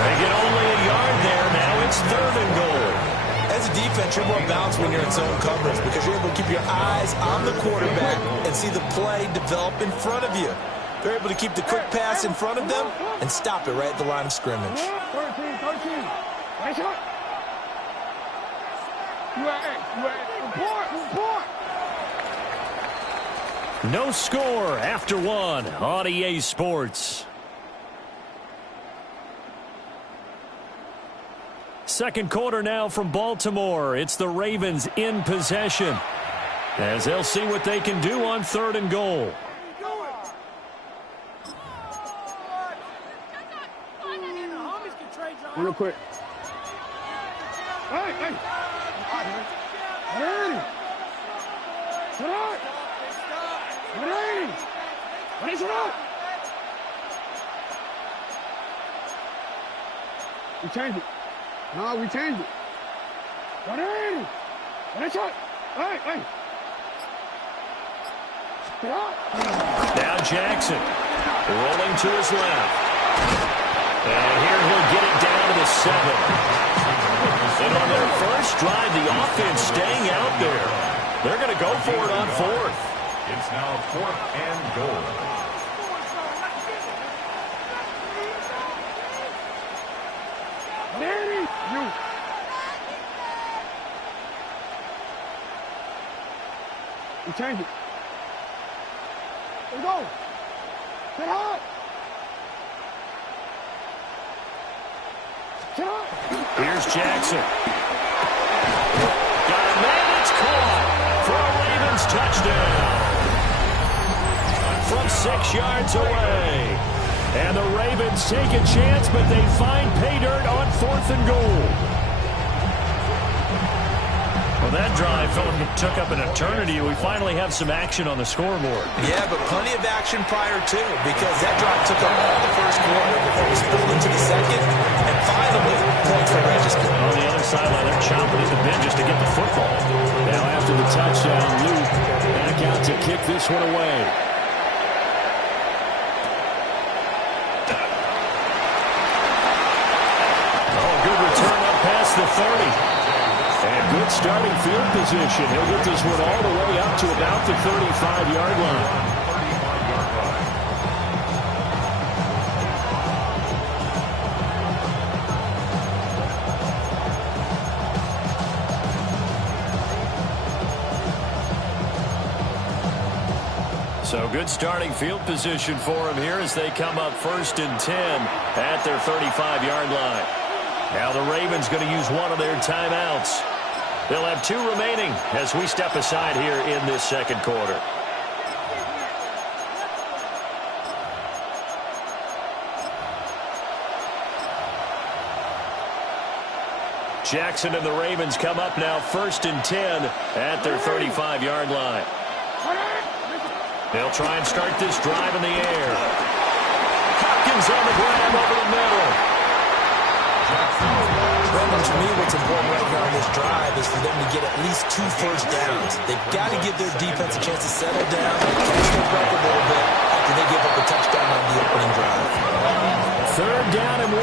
They get only a yard there. Now it's 3rd and goal. As a defense, you're more balanced when you're in zone coverage because you're able to keep your eyes on the quarterback and see the play develop in front of you. They're able to keep the quick pass in front of them and stop it right at the line of scrimmage. 13. Nice shot. Report. No score after 1 on EA Sports. Second quarter now from Baltimore. It's the Ravens in possession as they'll see what they can do on 3rd and goal. Real quick. Hey. We changed it. No, we changed it. Hey. Now Jackson rolling to his left. And here he'll get it down to the 7. And on their first drive, the offense staying out there. They're going to go for it on 4th. It's now 4th and goal. We change it. Here we go. Get hot. Here's Jackson. Got a man, it's caught for a Ravens touchdown. From 6 yards away. And the Ravens take a chance, but they find pay dirt on 4th and goal. Well, that drive took up an eternity. We finally have some action on the scoreboard. Yeah, but plenty of action prior to, because that drive took up all the first quarter before we spilled into the second, and finally, points were registered. On the other sideline, they're chomping at the bit just to get the football. Now after the touchdown, Luke back out to kick this one away. Oh, good return up past the 30. And good starting field position. He'll get this one all the way up to about the 35-yard line. So good starting field position for him here as they come up 1st and 10 at their 35-yard line. Now the Ravens going to use one of their timeouts. They'll have 2 remaining as we step aside here in this second quarter. Jackson and the Ravens come up now 1st and 10 at their 35-yard line. They'll try and start this drive in the air. Hopkins on the grab over the middle. Brendan, to me, what's important right here on this drive is for them to get at least 2 first downs. They've got to give their defense a chance to settle down and catch their breath a little bit after they give up a touchdown on the opening drive. 3rd down and 1.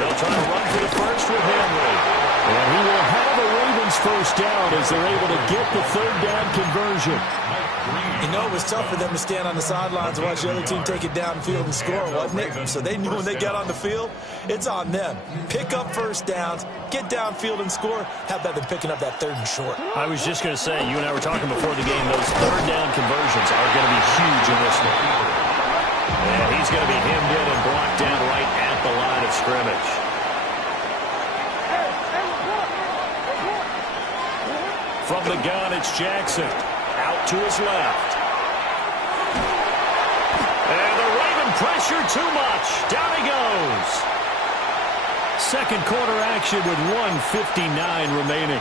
They'll try to run for the first with Henry. And he will have a Ravens first down as they're able to get the 3rd down conversion. You know, it was tough for them to stand on the sidelines and watch the other team take it downfield and score, wasn't it? So they knew when they got on the field, it's on them. Pick up first downs, get downfield and score. How about them picking up that 3rd and short? I was just going to say, you and I were talking before the game, those 3rd down conversions are going to be huge in this one. And he's going to be hemmed in and brought down right at the line of scrimmage. From the gun, it's Jackson. Out to his left. And the Raven pressure too much. Down he goes. Second quarter action with 1:59 remaining.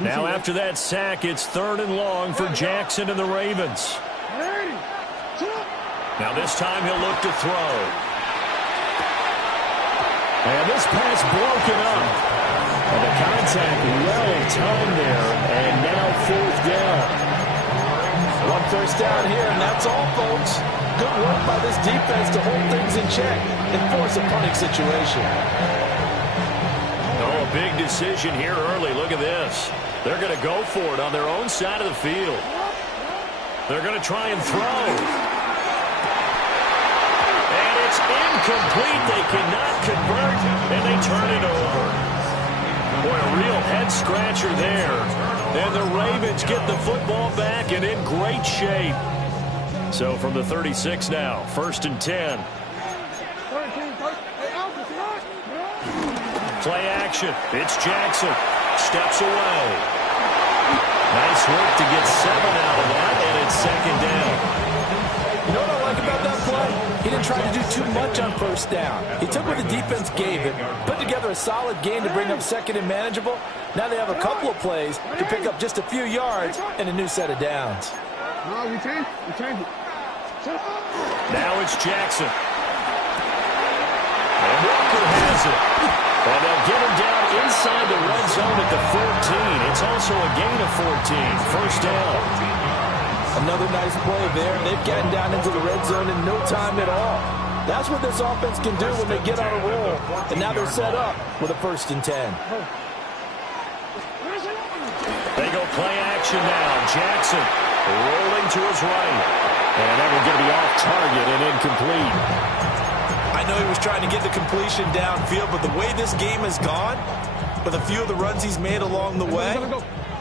Now after that sack, it's 3rd and long for Jackson and the Ravens. Now this time he'll look to throw. And this pass broken up. And the contact well timed there. And now 4th down. One first down here, and that's all, folks. Good work by this defense to hold things in check and force a punting situation. Oh, a big decision here early. Look at this. They're going to go for it on their own side of the field. They're going to try and throw. And it's incomplete. They cannot convert, and they turn it over. Boy, a real head-scratcher there. And the Ravens get the football back and in great shape. So from the 36 now, 1st and 10. Play action. It's Jackson. Steps away. Nice work to get 7 out of that, and it's 2nd down. You know what I like about that play? He didn't try to do too much on 1st down. He took what the defense gave him, put together a solid game to bring up 2nd and manageable. Now they have a couple of plays to pick up just a few yards and a new set of downs. No, we changed it. Now it's Jackson. And Walker has it. And they'll get him down inside the red zone at the 14. It's also a gain of 14. 1st down. Another nice play there. They've gotten down into the red zone in no time at all. That's what this offense can do when they get on a roll. And now they're set up with a 1st and 10. They go play action now. Jackson rolling to his right. And that will get me off target and incomplete. I know he was trying to get the completion downfield, but the way this game has gone, with a few of the runs he's made along the way,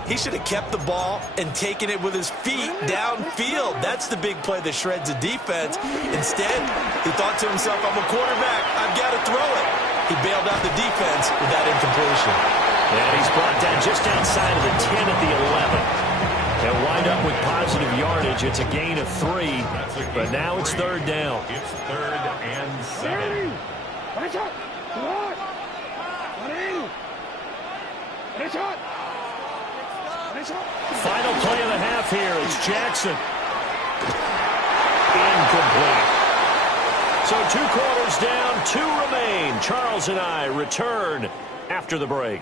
he should have kept the ball and taken it with his feet downfield. That's the big play that shreds a defense. Instead, he thought to himself, I'm a quarterback. I've got to throw it. He bailed out the defense with that incompletion. And he's brought down just outside of the 10 at the 11. They'll wind up with positive yardage. It's a gain of 3, but now it's 3rd down. It's 3rd and 7. Final play of the half here. It's Jackson. Incomplete. So 2 quarters down, 2 remain. Charles and I return after the break.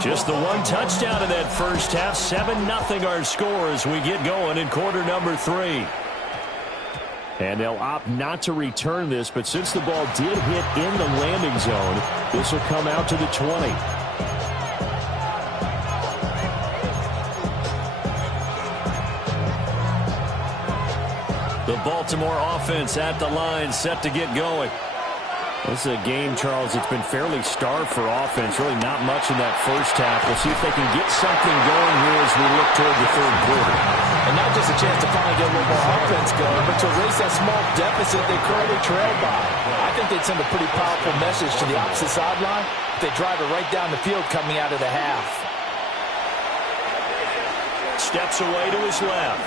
Just the 1 touchdown in that 1st half. 7-0 our score as we get going in quarter number 3. And they'll opt not to return this, but since the ball did hit in the landing zone, this will come out to the 20. The Baltimore offense at the line, set to get going. This is a game, Charles, it's been fairly starved for offense. Really not much in that 1st half. We'll see if they can get something going here as we look toward the 3rd quarter. And not just a chance to finally get a little more offense going, but to erase that small deficit they currently trail by. I think they'd send a pretty powerful message to the opposite sideline if they drive it right down the field coming out of the half. Steps away to his left.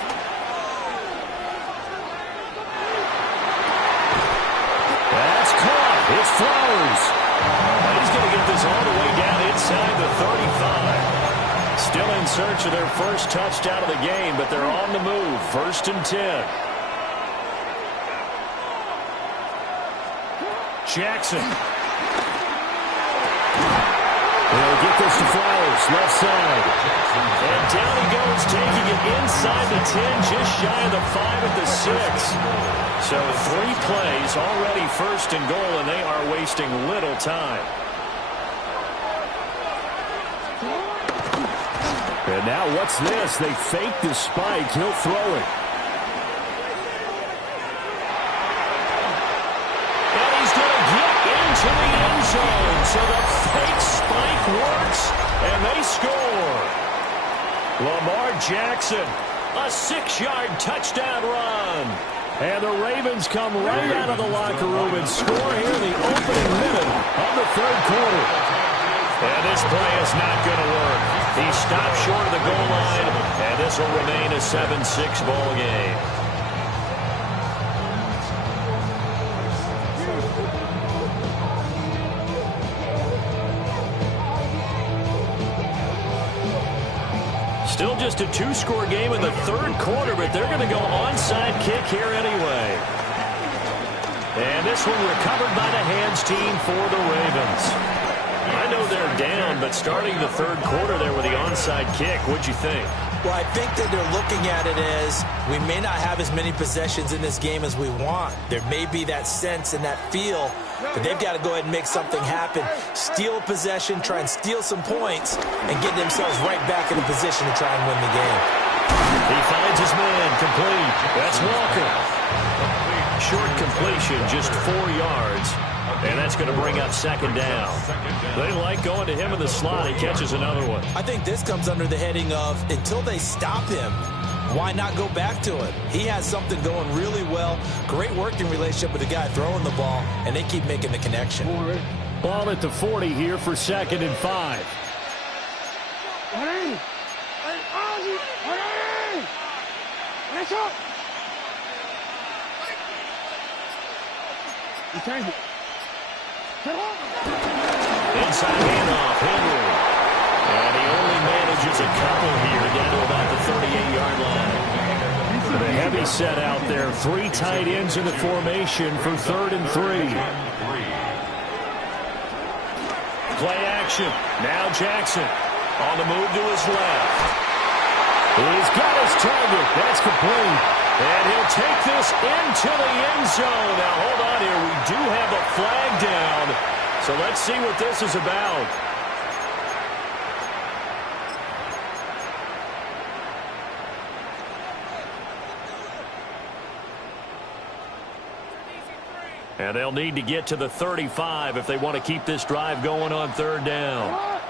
That's caught. It's Flowers. He's going to get this all the way down inside the 35. Still in search of their 1st touchdown of the game, but they're on the move. 1st and 10. Jackson. They'll get this to Flowers, left side. And down he goes, taking it inside the 10, just shy of the 5 at the 6. So 3 plays, already 1st and goal, and they are wasting little time. And now what's this? They fake the spike. He'll throw it. And he's going to get into the end zone. So the fake spike works, and they score. Lamar Jackson, a 6-yard touchdown run. And the Ravens come right out of the locker room and score here in the opening minute of the 3rd quarter. And this play is not going to work. He stopped short of the goal line, and this will remain a 7-6 ball game. just a two-score game in the third quarter, but they're going to go onside kick here anyway. And this one recovered by the hands team for the Ravens. I know they're down, but starting the third quarter there with the onside kick, what'd you think? Well, I think that they're looking at it as we may not have as many possessions in this game as we want. There may be that sense and that feel, but they've got to go ahead and make something happen. Steal possession, try and steal some points, and get themselves right back in a position to try and win the game. He finds his man, complete. That's Walker. Short completion, just 4 yards. And that's going to bring up second down. They like going to him in the slot. He catches another one. I think this comes under the heading of until they stop him, why not go back to it? He has something going really well. Great working relationship with the guy throwing the ball, and they keep making the connection. Ball at the 40 here for 2nd and 5. Inside handoff, Henry. And he only manages a couple here down to about the 38-yard line. The heavy set out there. 3 tight ends in the formation for 3rd and 3. Play action. Now Jackson on the move to his left. He's got his target. That's complete. And he'll take this into the end zone. Now, hold on here. We do have a flag down. So let's see what this is about. And they'll need to get to the 35 if they want to keep this drive going on 3rd down.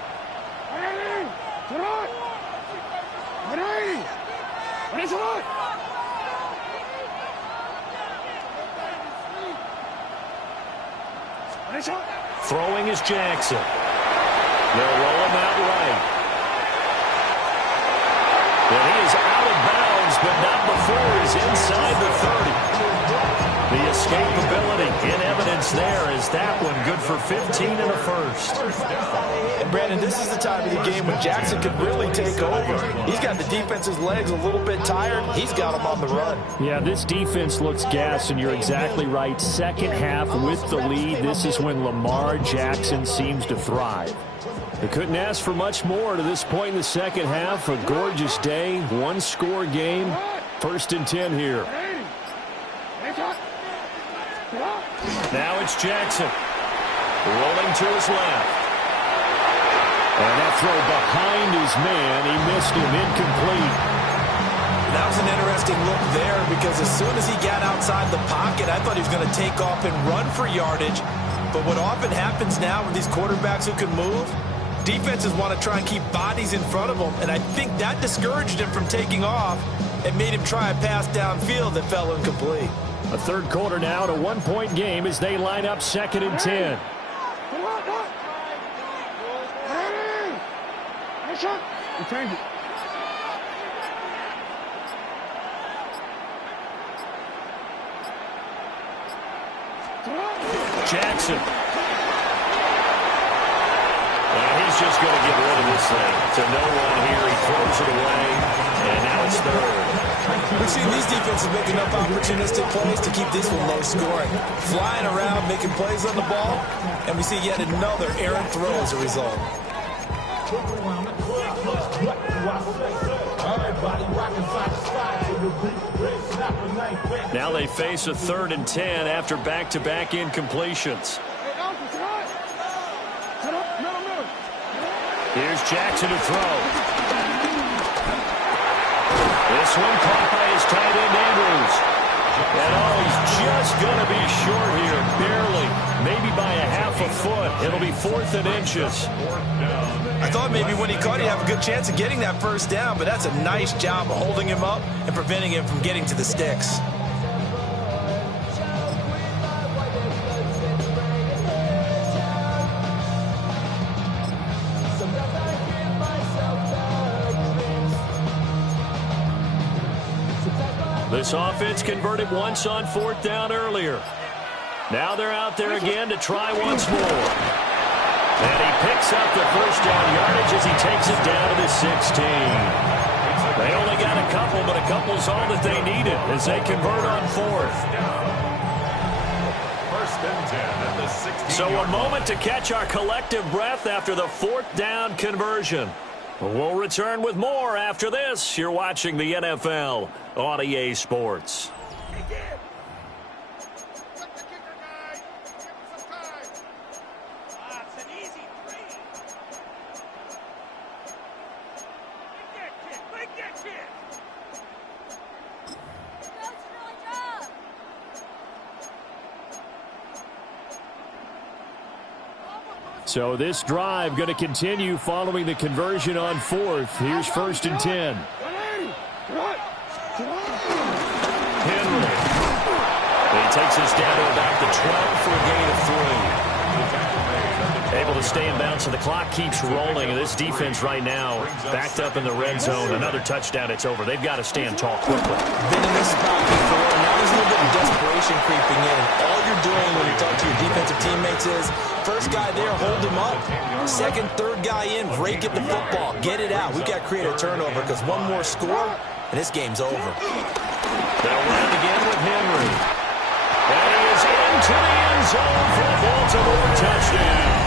Throwing is Jackson. They'll roll him out right. And he is out of bounds, but not before he's inside the 30. The escapability in evidence there is that one good for 15 and a first. And Brandon, this is the time of the game when Jackson could really take over. He's got the defense's legs a little bit tired. He's got them on the run. Yeah, this defense looks gassed, and you're exactly right. Second half with the lead, this is when Lamar Jackson seems to thrive. They couldn't ask for much more to this point in the second half. A gorgeous day, 1-score game. 1st and 10 here. Now it's Jackson. Rolling to his left. And that throw behind his man. He missed him, incomplete. That was an interesting look there because as soon as he got outside the pocket, I thought he was going to take off and run for yardage. But what often happens now with these quarterbacks who can move, defenses want to try and keep bodies in front of them. And I think that discouraged him from taking off and made him try a pass downfield that fell incomplete. A third quarter now, to 1-point game as they line up 2nd and 10. Jackson. And he's just going to get rid of this thing to no one here. He throws it away, and now it's 3rd. We've seen these defenses make enough opportunistic plays to keep this one low scoring. Flying around, making plays on the ball, and we see yet another errant throw as a result. Now they face a 3rd and 10 after back-to-back incompletions. Here's Jackson to throw. This one caught by his tight end, Andrews. And he's just going to be short here, barely. Maybe by a half a foot. It'll be 4th and inches. I thought maybe when he caught, he'd have a good chance of getting that first down, but that's a nice job of holding him up and preventing him from getting to the sticks. This offense converted once on 4th down earlier. Now they're out there again to try once more. And he picks up the first down yardage as he takes it down to the 16. They only got a couple, but a couple's all that they needed as they convert on fourth. First and 10 at the 16. So a moment to catch our collective breath after the fourth down conversion. We'll return with more after this. You're watching the NFL on EA Sports. So this drive going to continue following the conversion on fourth. Here's first and 10. Henry. He takes us down to about the 12 for a gain of 3. Able to stay in bounds, so the clock keeps rolling. And this defense right now backed up in the red zone. Another touchdown, it's over. They've got to stand tall quickly. Been in this spot before, and now there's a little bit of desperation creeping in. And all you're doing when you talk to your defensive teammates is, first guy there, hold him up. Second, third guy in, break at the football. Get it out. We've got to create a turnover because one more score, and this game's over. They'll run again with Henry. And he is into the end zone for a Baltimore touchdown.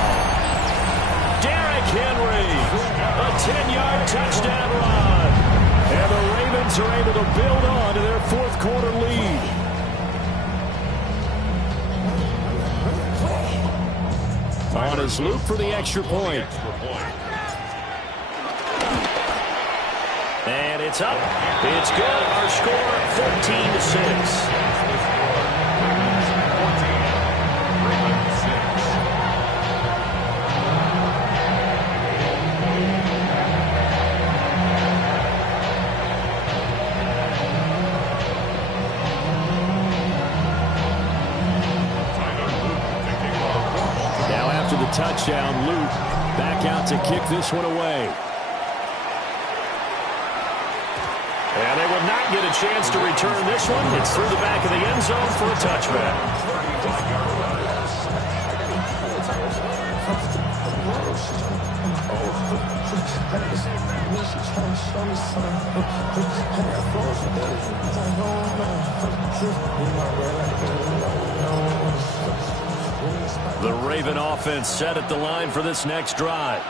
Derrick Henry, a 10-yard touchdown run. And the Ravens are able to build on to their fourth quarter lead. On his loop for the extra point. And it's up. It's good. Our score, 14-6. Touchdown, Luke back out to kick this one away. And they will not get a chance to return this one. It's through the back of the end zone for a touchback. The Raven offense set at the line for this next drive.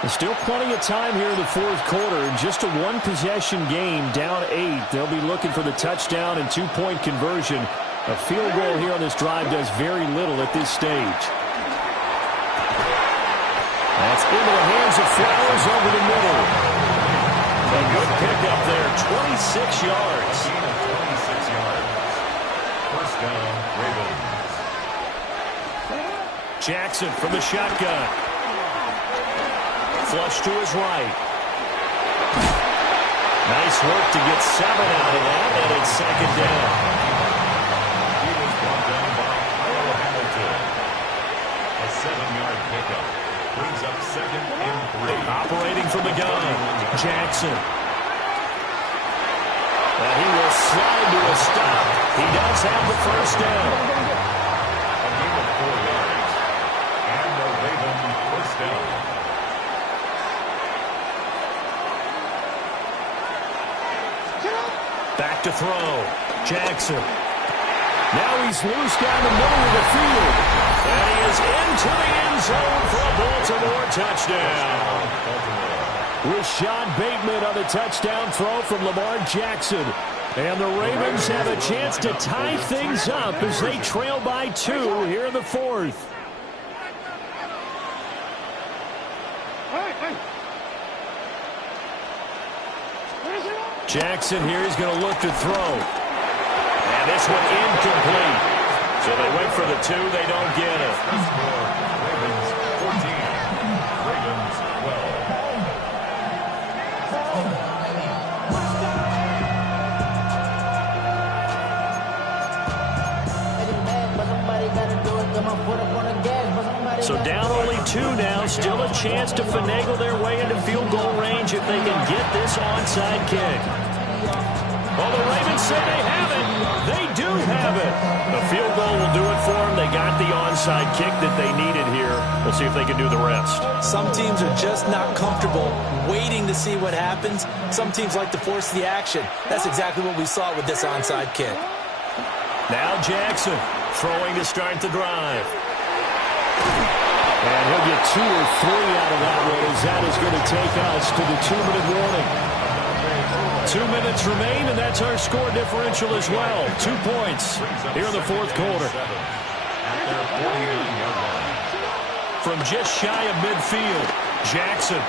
There's still plenty of time here in the fourth quarter. Just a one-possession game, down 8. They'll be looking for the touchdown and two-point conversion. A field goal here on this drive does very little at this stage. That's into the hands of Flowers over the middle. A good pickup there, 26 yards. 26 yards. First down, Ravens. Jackson from the shotgun. Flush to his right. Nice work to get 7 out of that, and it's second down. He was brought down by Kyle Hamilton. A 7-yard pickup. Brings up second and 3. Operating from the gun, Jackson. And he will slide to a stop. He does have the first down. A gain of 4 yards. And the Raven first down. Back to throw. Jackson. Now he's loose down the middle of the field. And he is into the end zone for a Baltimore touchdown. Rashad Bateman on the touchdown throw from Lamar Jackson. And the Ravens have a chance to tie things up as they trail by 2 here in the fourth. Jackson here is going to look to throw. And this one incomplete. So they went for the 2. They don't get it. Ravens 14. Ravens 12. So down only 2 now. Still a chance to finagle their way into field goal range if they can get this onside kick. Well, the Ravens say they have it. They do have it. A field goal will do it for them. They got the onside kick that they needed here. We'll see if they can do the rest. Some teams are just not comfortable waiting to see what happens. Some teams like to force the action. That's exactly what we saw with this onside kick. Now Jackson throwing to start the drive. And he'll get 2 or 3 out of that one as that is going to take us to the 2-minute warning. 2 minutes remain, and that's our score differential as well. 2 points here in the fourth quarter. From just shy of midfield, Jackson.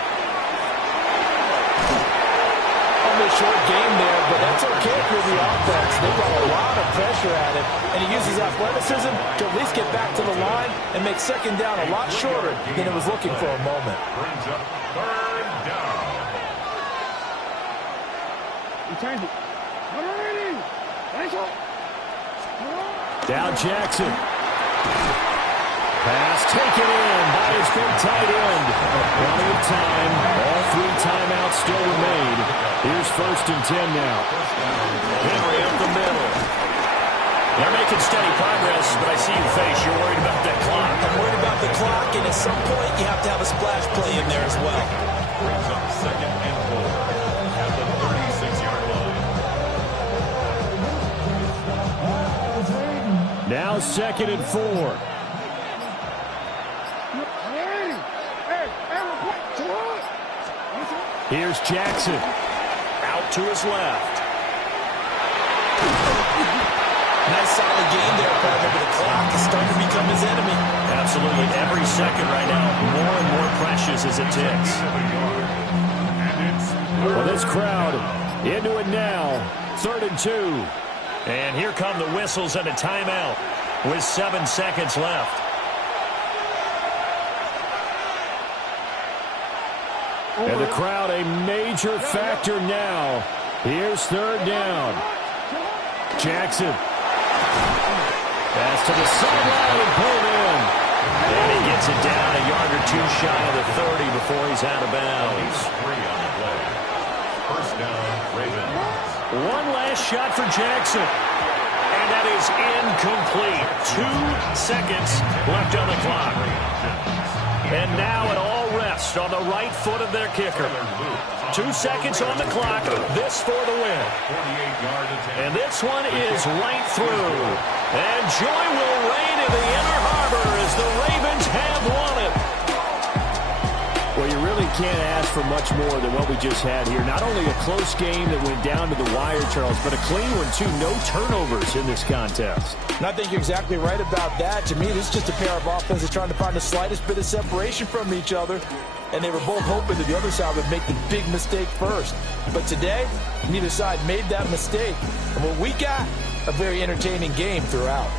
A short game there, but that's okay for the offense. They've got a lot of pressure at it, and he uses athleticism to at least get back to the line and make second down a lot shorter than it was looking for a moment. Brings up third down. Down Jackson. Pass taken in by his big tight end. Plenty of time. All 3 timeouts still remain. Here's 1st and 10 now. Henry up the middle. They're making steady progress, but I see your face. You're worried about that clock. I'm worried about the clock, and at some point you have to have a splash play in there as well. Brings up 2nd and 4 at the 36-yard line. Now 2nd and 4. Here's Jackson. Out to his left. Nice solid game there, partner, but the clock is starting to become his enemy. Absolutely. Every second right now, more and more precious as it ticks. Well, this crowd into it now. 3rd and 2. And here come the whistles and a timeout with 7 seconds left. And the crowd a major factor now. Here's 3rd down. Jackson. Pass to the sideline and pulled in. And he gets it down a yard or 2 shy of the 30 before he's out of bounds. 3 on the play. 1st down, Ravens. One last shot for Jackson. And that is incomplete. 2 seconds left on the clock. And now it all rests on the right foot of their kicker. 2 seconds on the clock. This for the win. And this one is right through. And joy will reign in the Inner Harbor as the Ravens have won it. Well, you really can't ask for much more than what we just had here. Not only a close game that went down to the wire, Charles, but a clean one, too. No turnovers in this contest. And I think you're exactly right about that. To me, this is just a pair of offenses trying to find the slightest bit of separation from each other. And they were both hoping that the other side would make the big mistake first. But today, neither side made that mistake. And what we got, a very entertaining game throughout.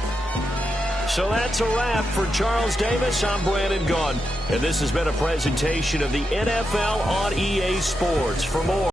So that's a wrap for Charles Davis. I'm Brandon Gunn. And this has been a presentation of the NFL on EA Sports. For more